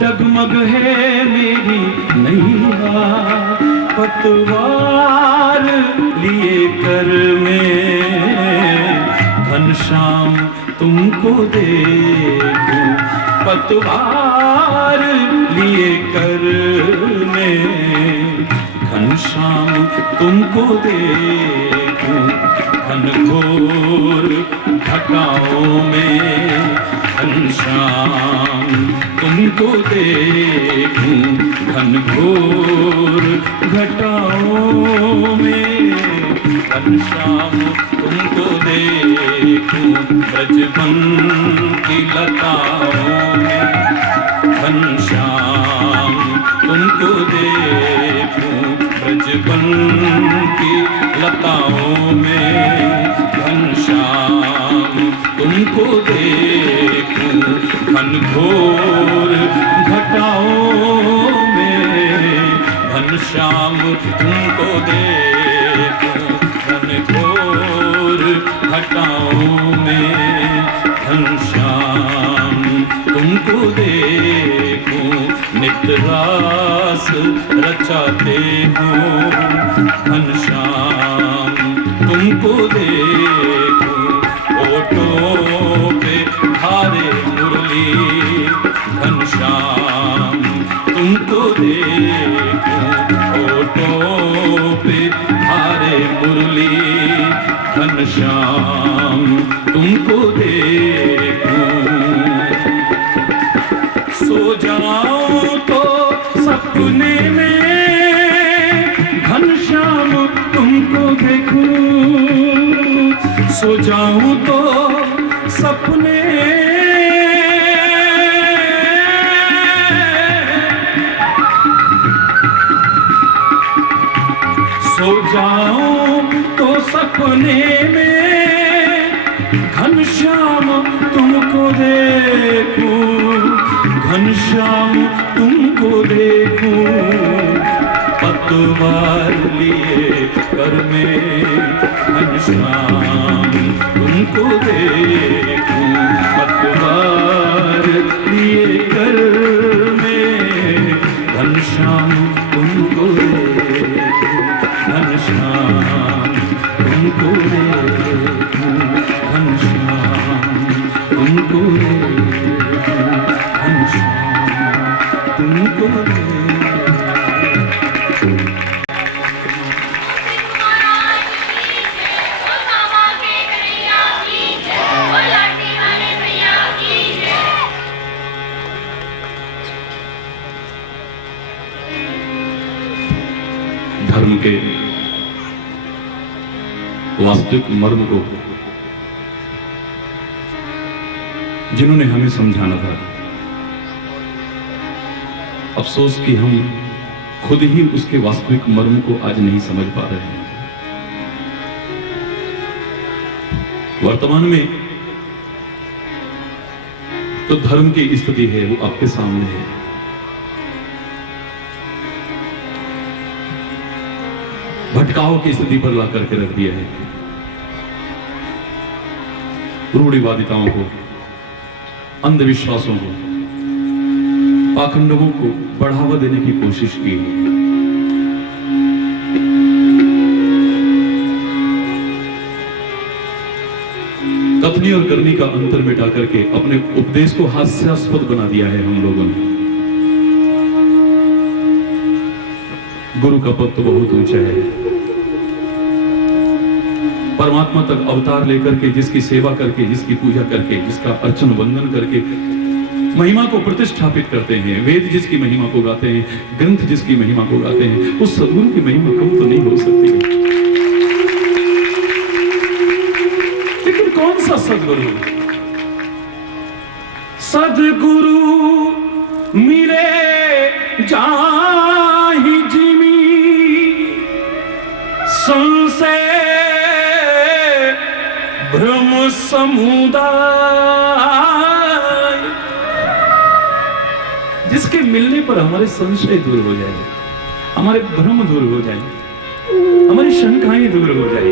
डगमग है मेरी नैया, पतवार लिए कर में घनश्याम तुमको देखूं, पतवार लिए कर में घनश्याम तुमको देखूं, घनघोर घटाओं में घनश्याम तुमको देखूं, घनघोर घटाओं में घनश्याम तुमको देखूं, ब्रजबन की लताओं में घनश्याम तुमको देखूं, ब्रजबन की लताओं में घनश्याम तुमको देखूं, घनघोर घटाओं में घनश्याम तुमको देखूं, घनघोर घटाओं में घनश्याम तुमको देखूं, नित रास रचाते हो घनश्याम तुमको देखूं, ओठों पे धारे मुरली घनश्याम तुमको देखूं, ओठों पे धारे मुरली घनश्याम तुमको देखूं, सो जाऊं तो सपने में घनश्याम तुमको देखूं, सो जाऊं तो सपने सो जाऊं तो सपने में घनश्याम तुमको देखूं, घनश्याम तुमको देखूं, पतवार लिए कर में घनश्याम तुमको देखूं, पतवार लिए कर में घनश्याम तुमको देखूं, घनश्याम तुमको देखूं, घनश्याम तुमको देखूं, घनश्याम तुमको देखूं। धर्म के वास्तविक मर्म को जिन्होंने हमें समझाना था, अफसोस कि हम खुद ही उसके वास्तविक मर्म को आज नहीं समझ पा रहे हैं। वर्तमान में तो धर्म की स्थिति है वो आपके सामने है। भटकाव की स्थिति पर ला करके रख दिया है। रूढ़िवादिताओं को, अंधविश्वासों को, पाखंडों को बढ़ावा देने की कोशिश की। कथनी और करनी का अंतर मिटा करके अपने उपदेश को हास्यास्पद बना दिया है हम लोगों ने। गुरु का पद तो बहुत ऊंचा है। परमात्मा तक अवतार लेकर के, जिसकी सेवा करके, जिसकी पूजा करके, जिसका अर्चन वंदन करके महिमा को प्रतिष्ठापित करते हैं, वेद जिसकी महिमा को गाते हैं, ग्रंथ जिसकी महिमा को गाते हैं, उस सद्गुरु की महिमा कम तो नहीं हो सकती। लेकिन कौन सा सद्गुरु? सद्गुरु मिले जाहि जिमी संशय भ्रम समुदाय, जिसके मिलने पर हमारे संशय दूर हो जाए, हमारे भ्रम दूर हो जाए, हमारी शंकाएं दूर हो जाए,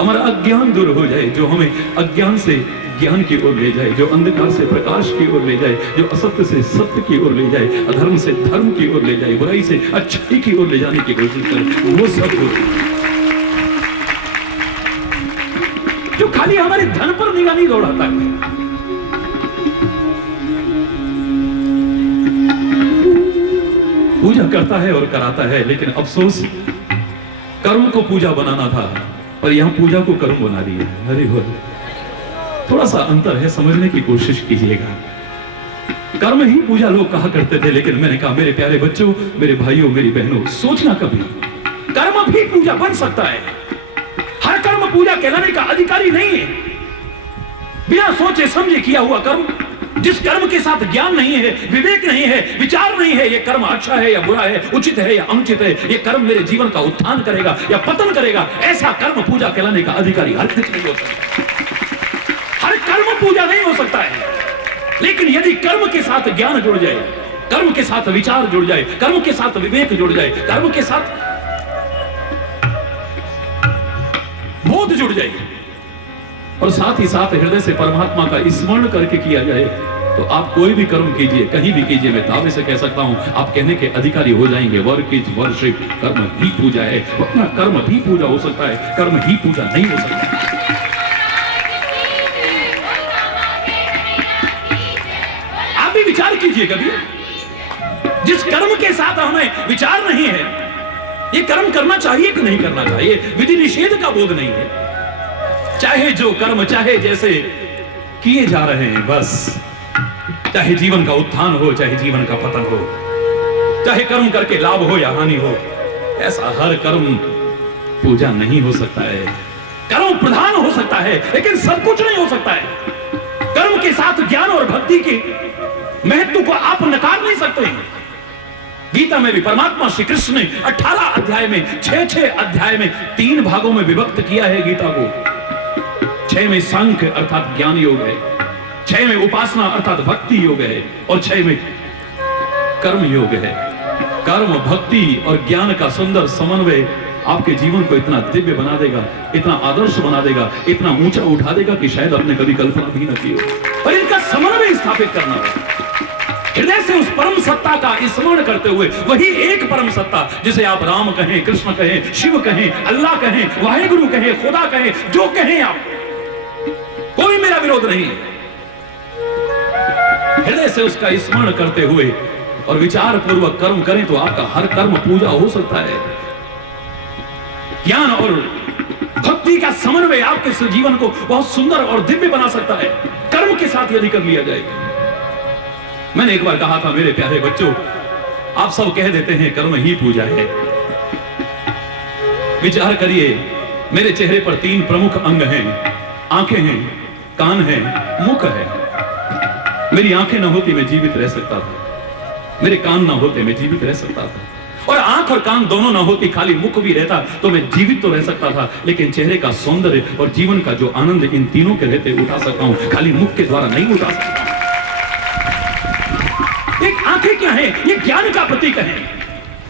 हमारा अज्ञान दूर हो जाए, जो हमें अज्ञान से ज्ञान की ओर ले जाए, जो अंधकार से प्रकाश की ओर ले जाए, जो असत्य से सत्य की ओर ले जाए, अधर्म से धर्म की ओर ले जाए, बुराई से अच्छाई की ओर ले जाने की कोशिश करे, वो सब हो जो खाली हमारे धन पर निगाह नहीं दौड़ाता है। पूजा करता है और कराता है, लेकिन अफसोस कर्म को पूजा बनाना था, पर यहां पूजा को कर्म बना दिया। अरे हो, थोड़ा सा अंतर है, समझने की कोशिश कीजिएगा। कर्म ही पूजा लोग कहा करते थे, लेकिन मैंने कहा मेरे प्यारे बच्चों, मेरे भाइयों, मेरी बहनों, सोचना कभी कर्म भी पूजा बन सकता है। हर कर्म पूजा कहलाने का अधिकारी नहीं है। बिना सोचे समझे किया हुआ कर्म, जिस कर्म के साथ ज्ञान नहीं है, विवेक नहीं है, विचार नहीं है, यह कर्म अच्छा है या बुरा है, उचित है या अनुचित है, यह कर्म मेरे जीवन का उत्थान करेगा या पतन करेगा, ऐसा कर्म पूजा कहलाने का अधिकारी हर किसी नहीं हो सकता। हर कर्म पूजा नहीं हो सकता है, लेकिन यदि कर्म के साथ ज्ञान जुड़ जाए, कर्म के साथ विचार जुड़ जाए, कर्म के साथ विवेक जुड़ जाए, कर्म के साथ बोध जुड़ जाए, और साथ ही साथ हृदय से परमात्मा का स्मरण करके किया जाए, तो आप कोई भी कर्म कीजिए, कहीं भी कीजिए, मैं दावे से कह सकता हूं आप कहने के अधिकारी हो जाएंगे। वर्क इज वर्शिप, कर्म ही पूजा है। अपना कर्म भी पूजा हो सकता है, कर्म ही पूजा नहीं हो सकता। आप भी विचार कीजिए कभी, जिस कर्म के साथ हमें विचार नहीं है, ये कर्म करना चाहिए कि नहीं करना चाहिए, विधि निषेध का बोध नहीं है। चाहे जो कर्म चाहे जैसे किए जा रहे हैं, बस चाहे जीवन का उत्थान हो, चाहे जीवन का पतन हो, चाहे कर्म करके लाभ हो या हानि हो, ऐसा हर कर्म पूजा नहीं हो सकता है। कर्म प्रधान हो सकता है, लेकिन सब कुछ नहीं हो सकता है। कर्म के साथ ज्ञान और भक्ति के महत्व को आप नकार नहीं सकते हैं। गीता में भी परमात्मा श्री कृष्ण ने 18 अध्याय में 6 अध्याय में 3 भागों में विभक्त किया है गीता को। 6 में सांख्य अर्थात ज्ञान योग है, 6 में उपासना अर्थात भक्ति योग है, और 6 में कर्म योग है। कर्म, भक्ति और ज्ञान का सुंदर समन्वय आपके जीवन को इतना दिव्य बना देगा, इतना आदर्श बना देगा, इतना ऊंचा उठा देगा कि शायद आपने कभी कल्पना भी न की हो। और इनका समन्वय स्थापित करना है हृदय से उस परम सत्ता का स्मरण करते हुए, वही एक परम सत्ता जिसे आप राम कहें, कृष्ण कहें, शिव कहें, अल्लाह कहें, वाहेगुरु कहें, खुदा कहें, जो कहें आप, कोई मेरा विरोध नहीं है। हृदय से उसका स्मरण करते हुए और विचार पूर्वक कर्म करें तो आपका हर कर्म पूजा हो सकता है। ज्ञान और भक्ति का समन्वय आपके जीवन को बहुत सुंदर और दिव्य बना सकता है, कर्म के साथ यदि कर लिया जाए। मैंने एक बार कहा था, मेरे प्यारे बच्चों, आप सब कह देते हैं कर्म ही पूजा है। विचार करिए, मेरे चेहरे पर 3 प्रमुख अंग हैं, आंखें हैं, कान है, मुख है। मेरी आंखें ना होती मैं जीवित रह सकता था, मेरे कान ना होते मैं जीवित रह सकता था, और आंख और कान दोनों ना होती, खाली मुख भी रहता तो मैं जीवित तो रह सकता था, लेकिन चेहरे का सौंदर्य और जीवन का जो आनंद इन तीनों के रहते उठा सकता हूं, खाली मुख के द्वारा नहीं उठा सकता। एक आंखें क्या है? ये ज्ञान का प्रतीक है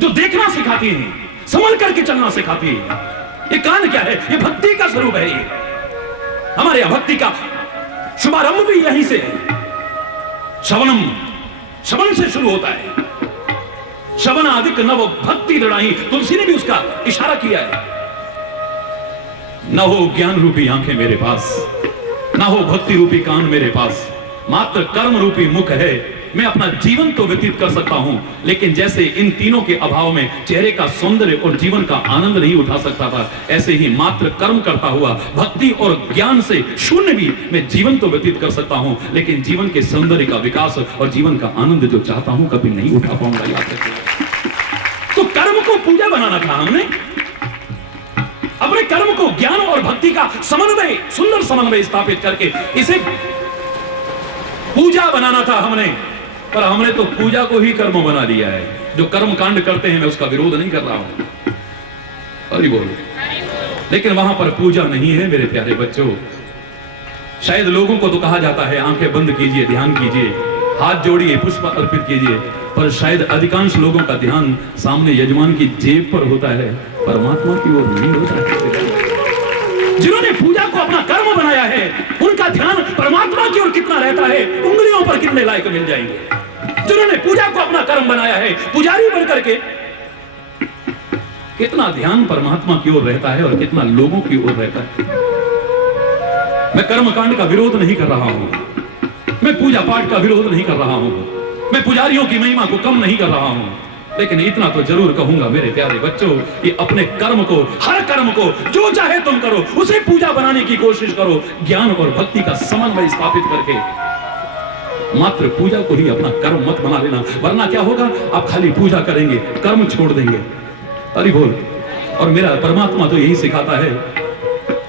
जो देखना सिखाती है, संभल करके चलना सिखाती है। ये कान क्या है? ये भक्ति का स्वरूप है। ये हमारे यहाँ भक्ति का शुभारंभ भी यहीं से है। श्रवणम, श्रवण से शुरू होता है। श्रवण अधिक नव भक्ति दृढ़ाई, तुलसी ने भी उसका इशारा किया है। न हो ज्ञान रूपी आंखें मेरे पास, ना हो भक्ति रूपी कान मेरे पास, मात्र कर्म रूपी मुख है। मैं अपना जीवन तो व्यतीत कर सकता हूं, लेकिन जैसे इन तीनों के अभाव में चेहरे का सौंदर्य और जीवन का आनंद नहीं उठा सकता था, ऐसे ही मात्र कर्म करता हुआ भक्ति और ज्ञान से शून्य भी मैं जीवन तो व्यतीत कर सकता हूं, लेकिन जीवन के सौंदर्य का विकास और जीवन का आनंद जो चाहता हूं कभी नहीं उठा पाऊंगा। याद रखिए, तो कर्म को पूजा बनाना था हमने, अपने कर्म को ज्ञान और भक्ति का समन्वय, सुंदर समन्वय स्थापित करके इसे पूजा बनाना था हमने। पर हमने तो पूजा को ही कर्म बना दिया है। जो कर्म कांड करते हैं मैं उसका विरोध नहीं कर रहा हूं, अरे बोलो, लेकिन वहां पर पूजा नहीं है मेरे प्यारे बच्चों। शायद लोगों को तो कहा जाता है आंखें बंद कीजिए, ध्यान कीजिए, हाथ जोड़िए, पुष्प अर्पित कीजिए, पर शायद अधिकांश लोगों का ध्यान सामने यजमान की जेब पर होता है, परमात्मा की ओर नहीं होता है। जिन्होंने पूजा को अपना कर्म बनाया है उनका ध्यान परमात्मा की ओर कितना रहता है, उंगलियों पर कितने लायक मिल जाएंगे। जिन्होंने पूजा को अपना कर्म बनाया है, पुजारी बनकर के, कितना ध्यान परमात्मा की ओर रहता है और कितना लोगों की ओर रहता है। मैं कर्मकांड का विरोध नहीं कर रहा हूं, मैं पूजा पाठ का विरोध नहीं कर रहा हूं, मैं पुजारियों की महिमा को कम नहीं कर रहा हूं, लेकिन इतना तो जरूर कहूंगा मेरे प्यारे बच्चों कि अपने कर्म को, हर कर्म को जो चाहे तुम करो, उसे पूजा बनाने की कोशिश करो, ज्ञान और भक्ति का समन्वय स्थापित करके। मात्र पूजा को ही अपना कर्म मत बना लेना, वरना क्या होगा, आप खाली पूजा करेंगे, कर्म छोड़ देंगे। अरे बोल, और मेरा परमात्मा तो यही सिखाता है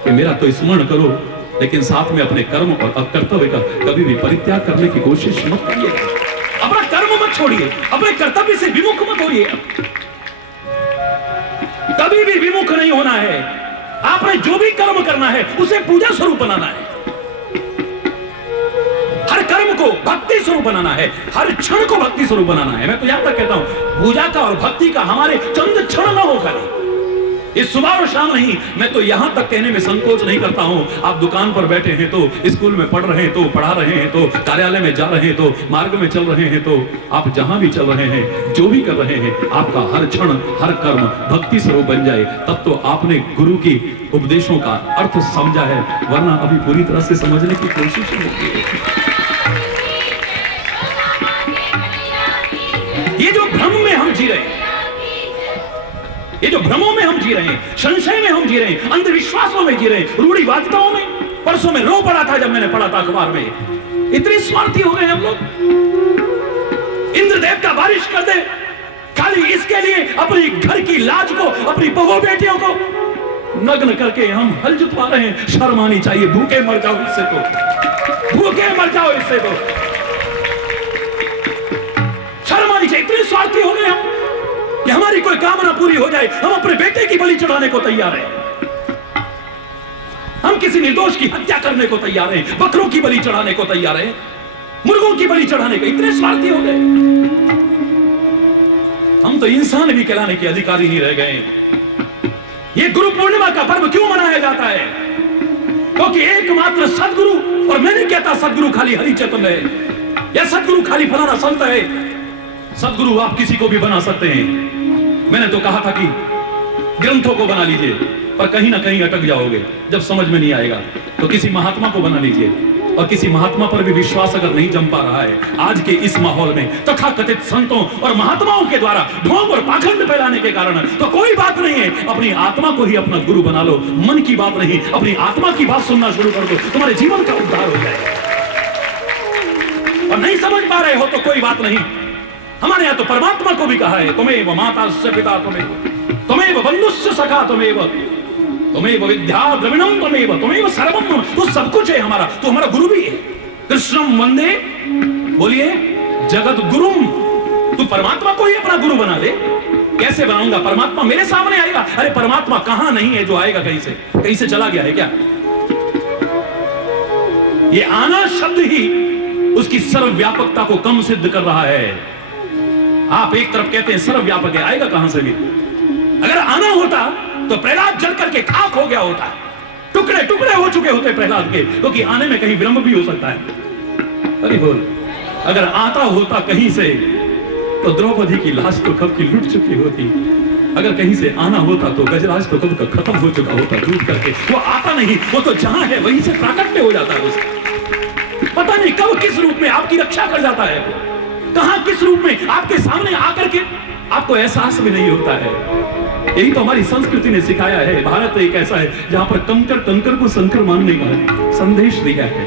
कि मेरा तो स्मरण करो, लेकिन साथ में अपने कर्म और कर्तव्य का कभी भी परित्याग करने की कोशिश मत करिए। अपना कर्म मत छोड़िए, अपने कर्तव्य से विमुख मत होइए, कभी भी विमुख नहीं होना है। आपने जो भी कर्म करना है उसे पूजा स्वरूप बनाना है, हर कर्म को भक्ति स्वरूप बनाना है, हर क्षण को भक्ति स्वरूप बनाना है। मैं तो यहां तक कहता हूं, पूजा का और भक्ति का हमारे चंद क्षण न होगा, इस सुबह और शाम नहीं। मैं तो यहां तक कहने में संकोच नहीं करता हूं, आप दुकान पर बैठे हैं तो, स्कूल में पढ़ रहे हैं तो, पढ़ा रहे हैं तो, कार्यालय में जा रहे हैं तो, मार्ग में चल रहे हैं तो, आप जहां भी चल रहे हैं, जो भी कर रहे हैं, आपका हर क्षण, हर कर्म भक्ति स्वरूप बन जाए, तब तो आपने गुरु की उपदेशों का अर्थ समझा है, वरना अभी पूरी तरह से समझने की कोशिश नहीं की। ये जो भ्रम में हम जी रहे हैं, ये जो भ्रमों में हम जी रहे हैं, संशय में हम जी रहे हैं, अंधविश्वासों में जी रहे हैं, रूढ़िवादिताओं में, परसों में रो पड़ा था जब मैंने पढ़ा था अखबार में, इतने स्वार्थी हो गए हम लोग। इंद्र देवता बारिश कर दे खाली इसके लिए अपनी घर की लाज को, अपनी बहू बेटियों को नग्न करके हम हल जुतवा रहे हैं। शर्म आनी चाहिए, भूखे मर जाओ इससे तो, भूखे मर जाओ इससे तो, शर्म आनी चाहिए। इतने स्वार्थी हो गए हम कि हमारी कोई कामना पूरी हो जाए, हम अपने बेटे की बलि चढ़ाने को तैयार हैं, हम किसी निर्दोष की हत्या करने को तैयार हैं, बकरों की बलि चढ़ाने को तैयार हैं, मुर्गों की बलि चढ़ाने को, इतने स्वार्थी हो गए। हम तो इंसान भी कहलाने के अधिकारी ही रह गए। ये गुरु पूर्णिमा का पर्व क्यों मनाया जाता है? क्योंकि एकमात्र सदगुरु, और मैं नहीं कहता सदगुरु खाली हरिचेतन है या सदगुरु खाली फलाना संत है। सदगुरु आप किसी को भी बना सकते हैं। मैंने तो कहा था कि ग्रंथों को बना लीजिए, पर कहीं ना कहीं अटक जाओगे। जब समझ में नहीं आएगा तो किसी महात्मा को बना लीजिए, और किसी महात्मा पर भी विश्वास अगर नहीं जम पा रहा है आज के इस माहौल में तथाकथित संतों और महात्माओं के द्वारा ढोंग और पाखंड फैलाने के कारण, तो कोई बात नहीं है, अपनी आत्मा को ही अपना गुरु बना लो। मन की बात नहीं, अपनी आत्मा की बात सुनना शुरू कर दो, तुम्हारे जीवन का उद्धार हो जाएगा। और नहीं समझ पा रहे हो तो कोई बात नहीं, हमारे यहाँ तो परमात्मा को भी कहा है, तुम्हें माता से पिता, तुम्हें बंधुस्य सखा, तुम्हें विद्या द्रविणम, तुम्हें सर्वम, तो सब कुछ है हमारा, तो हमारा गुरु भी है। कृष्णम वंदे, बोलिए जगत गुरुम। तू परमात्मा को ही अपना गुरु बना ले। कैसे बनाऊंगा? परमात्मा मेरे सामने आएगा? अरे परमात्मा कहां नहीं है जो आएगा कहीं से चला गया है क्या? ये आना शब्द ही उसकी सर्वव्यापकता को कम सिद्ध कर रहा है। आप एक तरफ कहते हैं सर्वव्यापक है, आएगा कहां से भी? अगर आना होता तो प्रहलाद जल करके खाक हो गया होता, टुकड़े टुकड़े हो चुके होते प्रहलाद के, क्योंकि आने में कहीं विलंब भी हो सकता है। अरे बोल, अगर आता होता कहीं से तो द्रौपदी की लाश तो कब की लुट चुकी होती। अगर कहीं से आना होता तो गजराज तो कब का खत्म हो चुका होता टूट करके। वो आता नहीं, वो तो जहां है वहीं से प्राकट्य हो जाता है उसका। पता नहीं कब किस रूप में आपकी रक्षा कर जाता है, कहां किस रूप में आपके सामने आकर के आपको एहसास भी नहीं होता है। यही तो हमारी संस्कृति ने सिखाया है। भारत एक ऐसा है जहां पर कंकर कंकर को शंकर मानने का संदेश दिया है।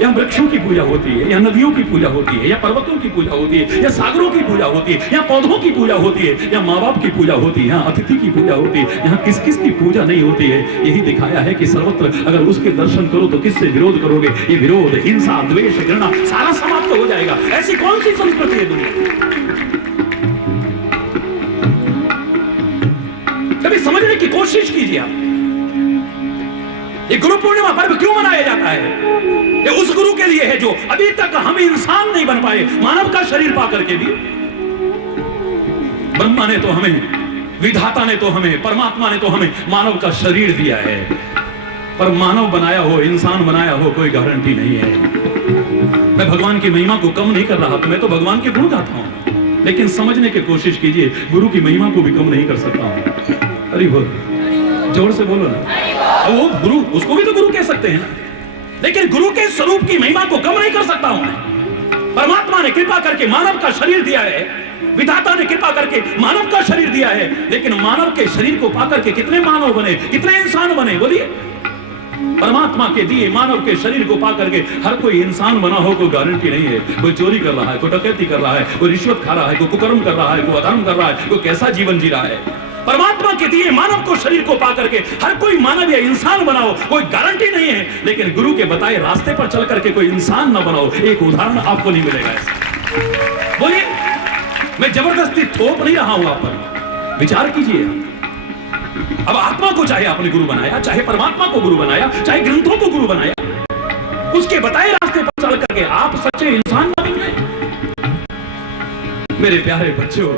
यहाँ वृक्षों की पूजा होती है, यहाँ नदियों की पूजा होती है, या पर्वतों की पूजा होती है, या सागरों की पूजा होती है, या पौधों की पूजा होती है, या माँ बाप की पूजा होती है, यहाँ अतिथि की पूजा होती है, यहाँ किस किस की पूजा नहीं होती है। यही दिखाया है कि सर्वत्र अगर उसके दर्शन करो तो किससे विरोध करोगे? ये विरोध, हिंसा, द्वेष, घृणा सारा समाप्त हो जाएगा। ऐसी कौन सी संस्कृति है दुनिया? कभी समझने की कोशिश कीजिए आप, ये गुरु पूर्णिमा पर्व क्यों मनाया जाता है? ये उस गुरु के लिए है जो अभी तक हम इंसान नहीं बन पाए, मानव का शरीर पा करके भी। ब्रह्मा ने तो हमें, विधाता ने तो हमें, परमात्मा ने तो हमें मानव का शरीर दिया है, पर मानव बनाया हो, इंसान बनाया हो, कोई गारंटी नहीं है। मैं भगवान की महिमा को कम नहीं कर रहा, तो मैं तो भगवान के गुण गाता हूं, लेकिन समझने की कोशिश कीजिए, गुरु की महिमा को भी कम नहीं कर सकता हूं। अरे बोल, जोर से बोलो ना। वो गुरु, उसको भी तो गुरु कह सकते हैं ना, लेकिन गुरु के स्वरूप की महिमा को कम नहीं कर सकता हूं मैं। परमात्मा ने कृपा करके मानव का शरीर दिया है, विधाता ने कृपा करके मानव का शरीर दिया है, लेकिन मानव के शरीर को पाकर के कितने मानव बने, कितने इंसान बने? बोलिए। परमात्मा के दिए मानव के शरीर को पाकर के हर कोई इंसान बना हो, कोई गारंटी नहीं है। कोई चोरी कर रहा है, कोई डकैती कर रहा है, कोई रिश्वत खा रहा है, कोई कुकर्म कर रहा है, कोई अधर्म कर रहा है, कोई कैसा जीवन जी रहा है। परमात्मा के दिए मानव को शरीर को पाकर के हर कोई मानव या इंसान बनाओ, कोई गारंटी नहीं है, लेकिन गुरु के बताए रास्ते पर चल करके कोई इंसान ना बनाओ, एक उदाहरण आपको नहीं मिलेगा ऐसा। बोलिए, मैं जबरदस्ती थोप नहीं रहा हूं आप पर, विचार कीजिए। अब आत्मा को चाहे आपने गुरु बनाया, चाहे परमात्मा को गुरु बनाया, चाहे ग्रंथों को गुरु बनाया, उसके बताए रास्ते पर चल करके आप सच्चे इंसान बनेंगे। मेरे प्यारे बच्चों,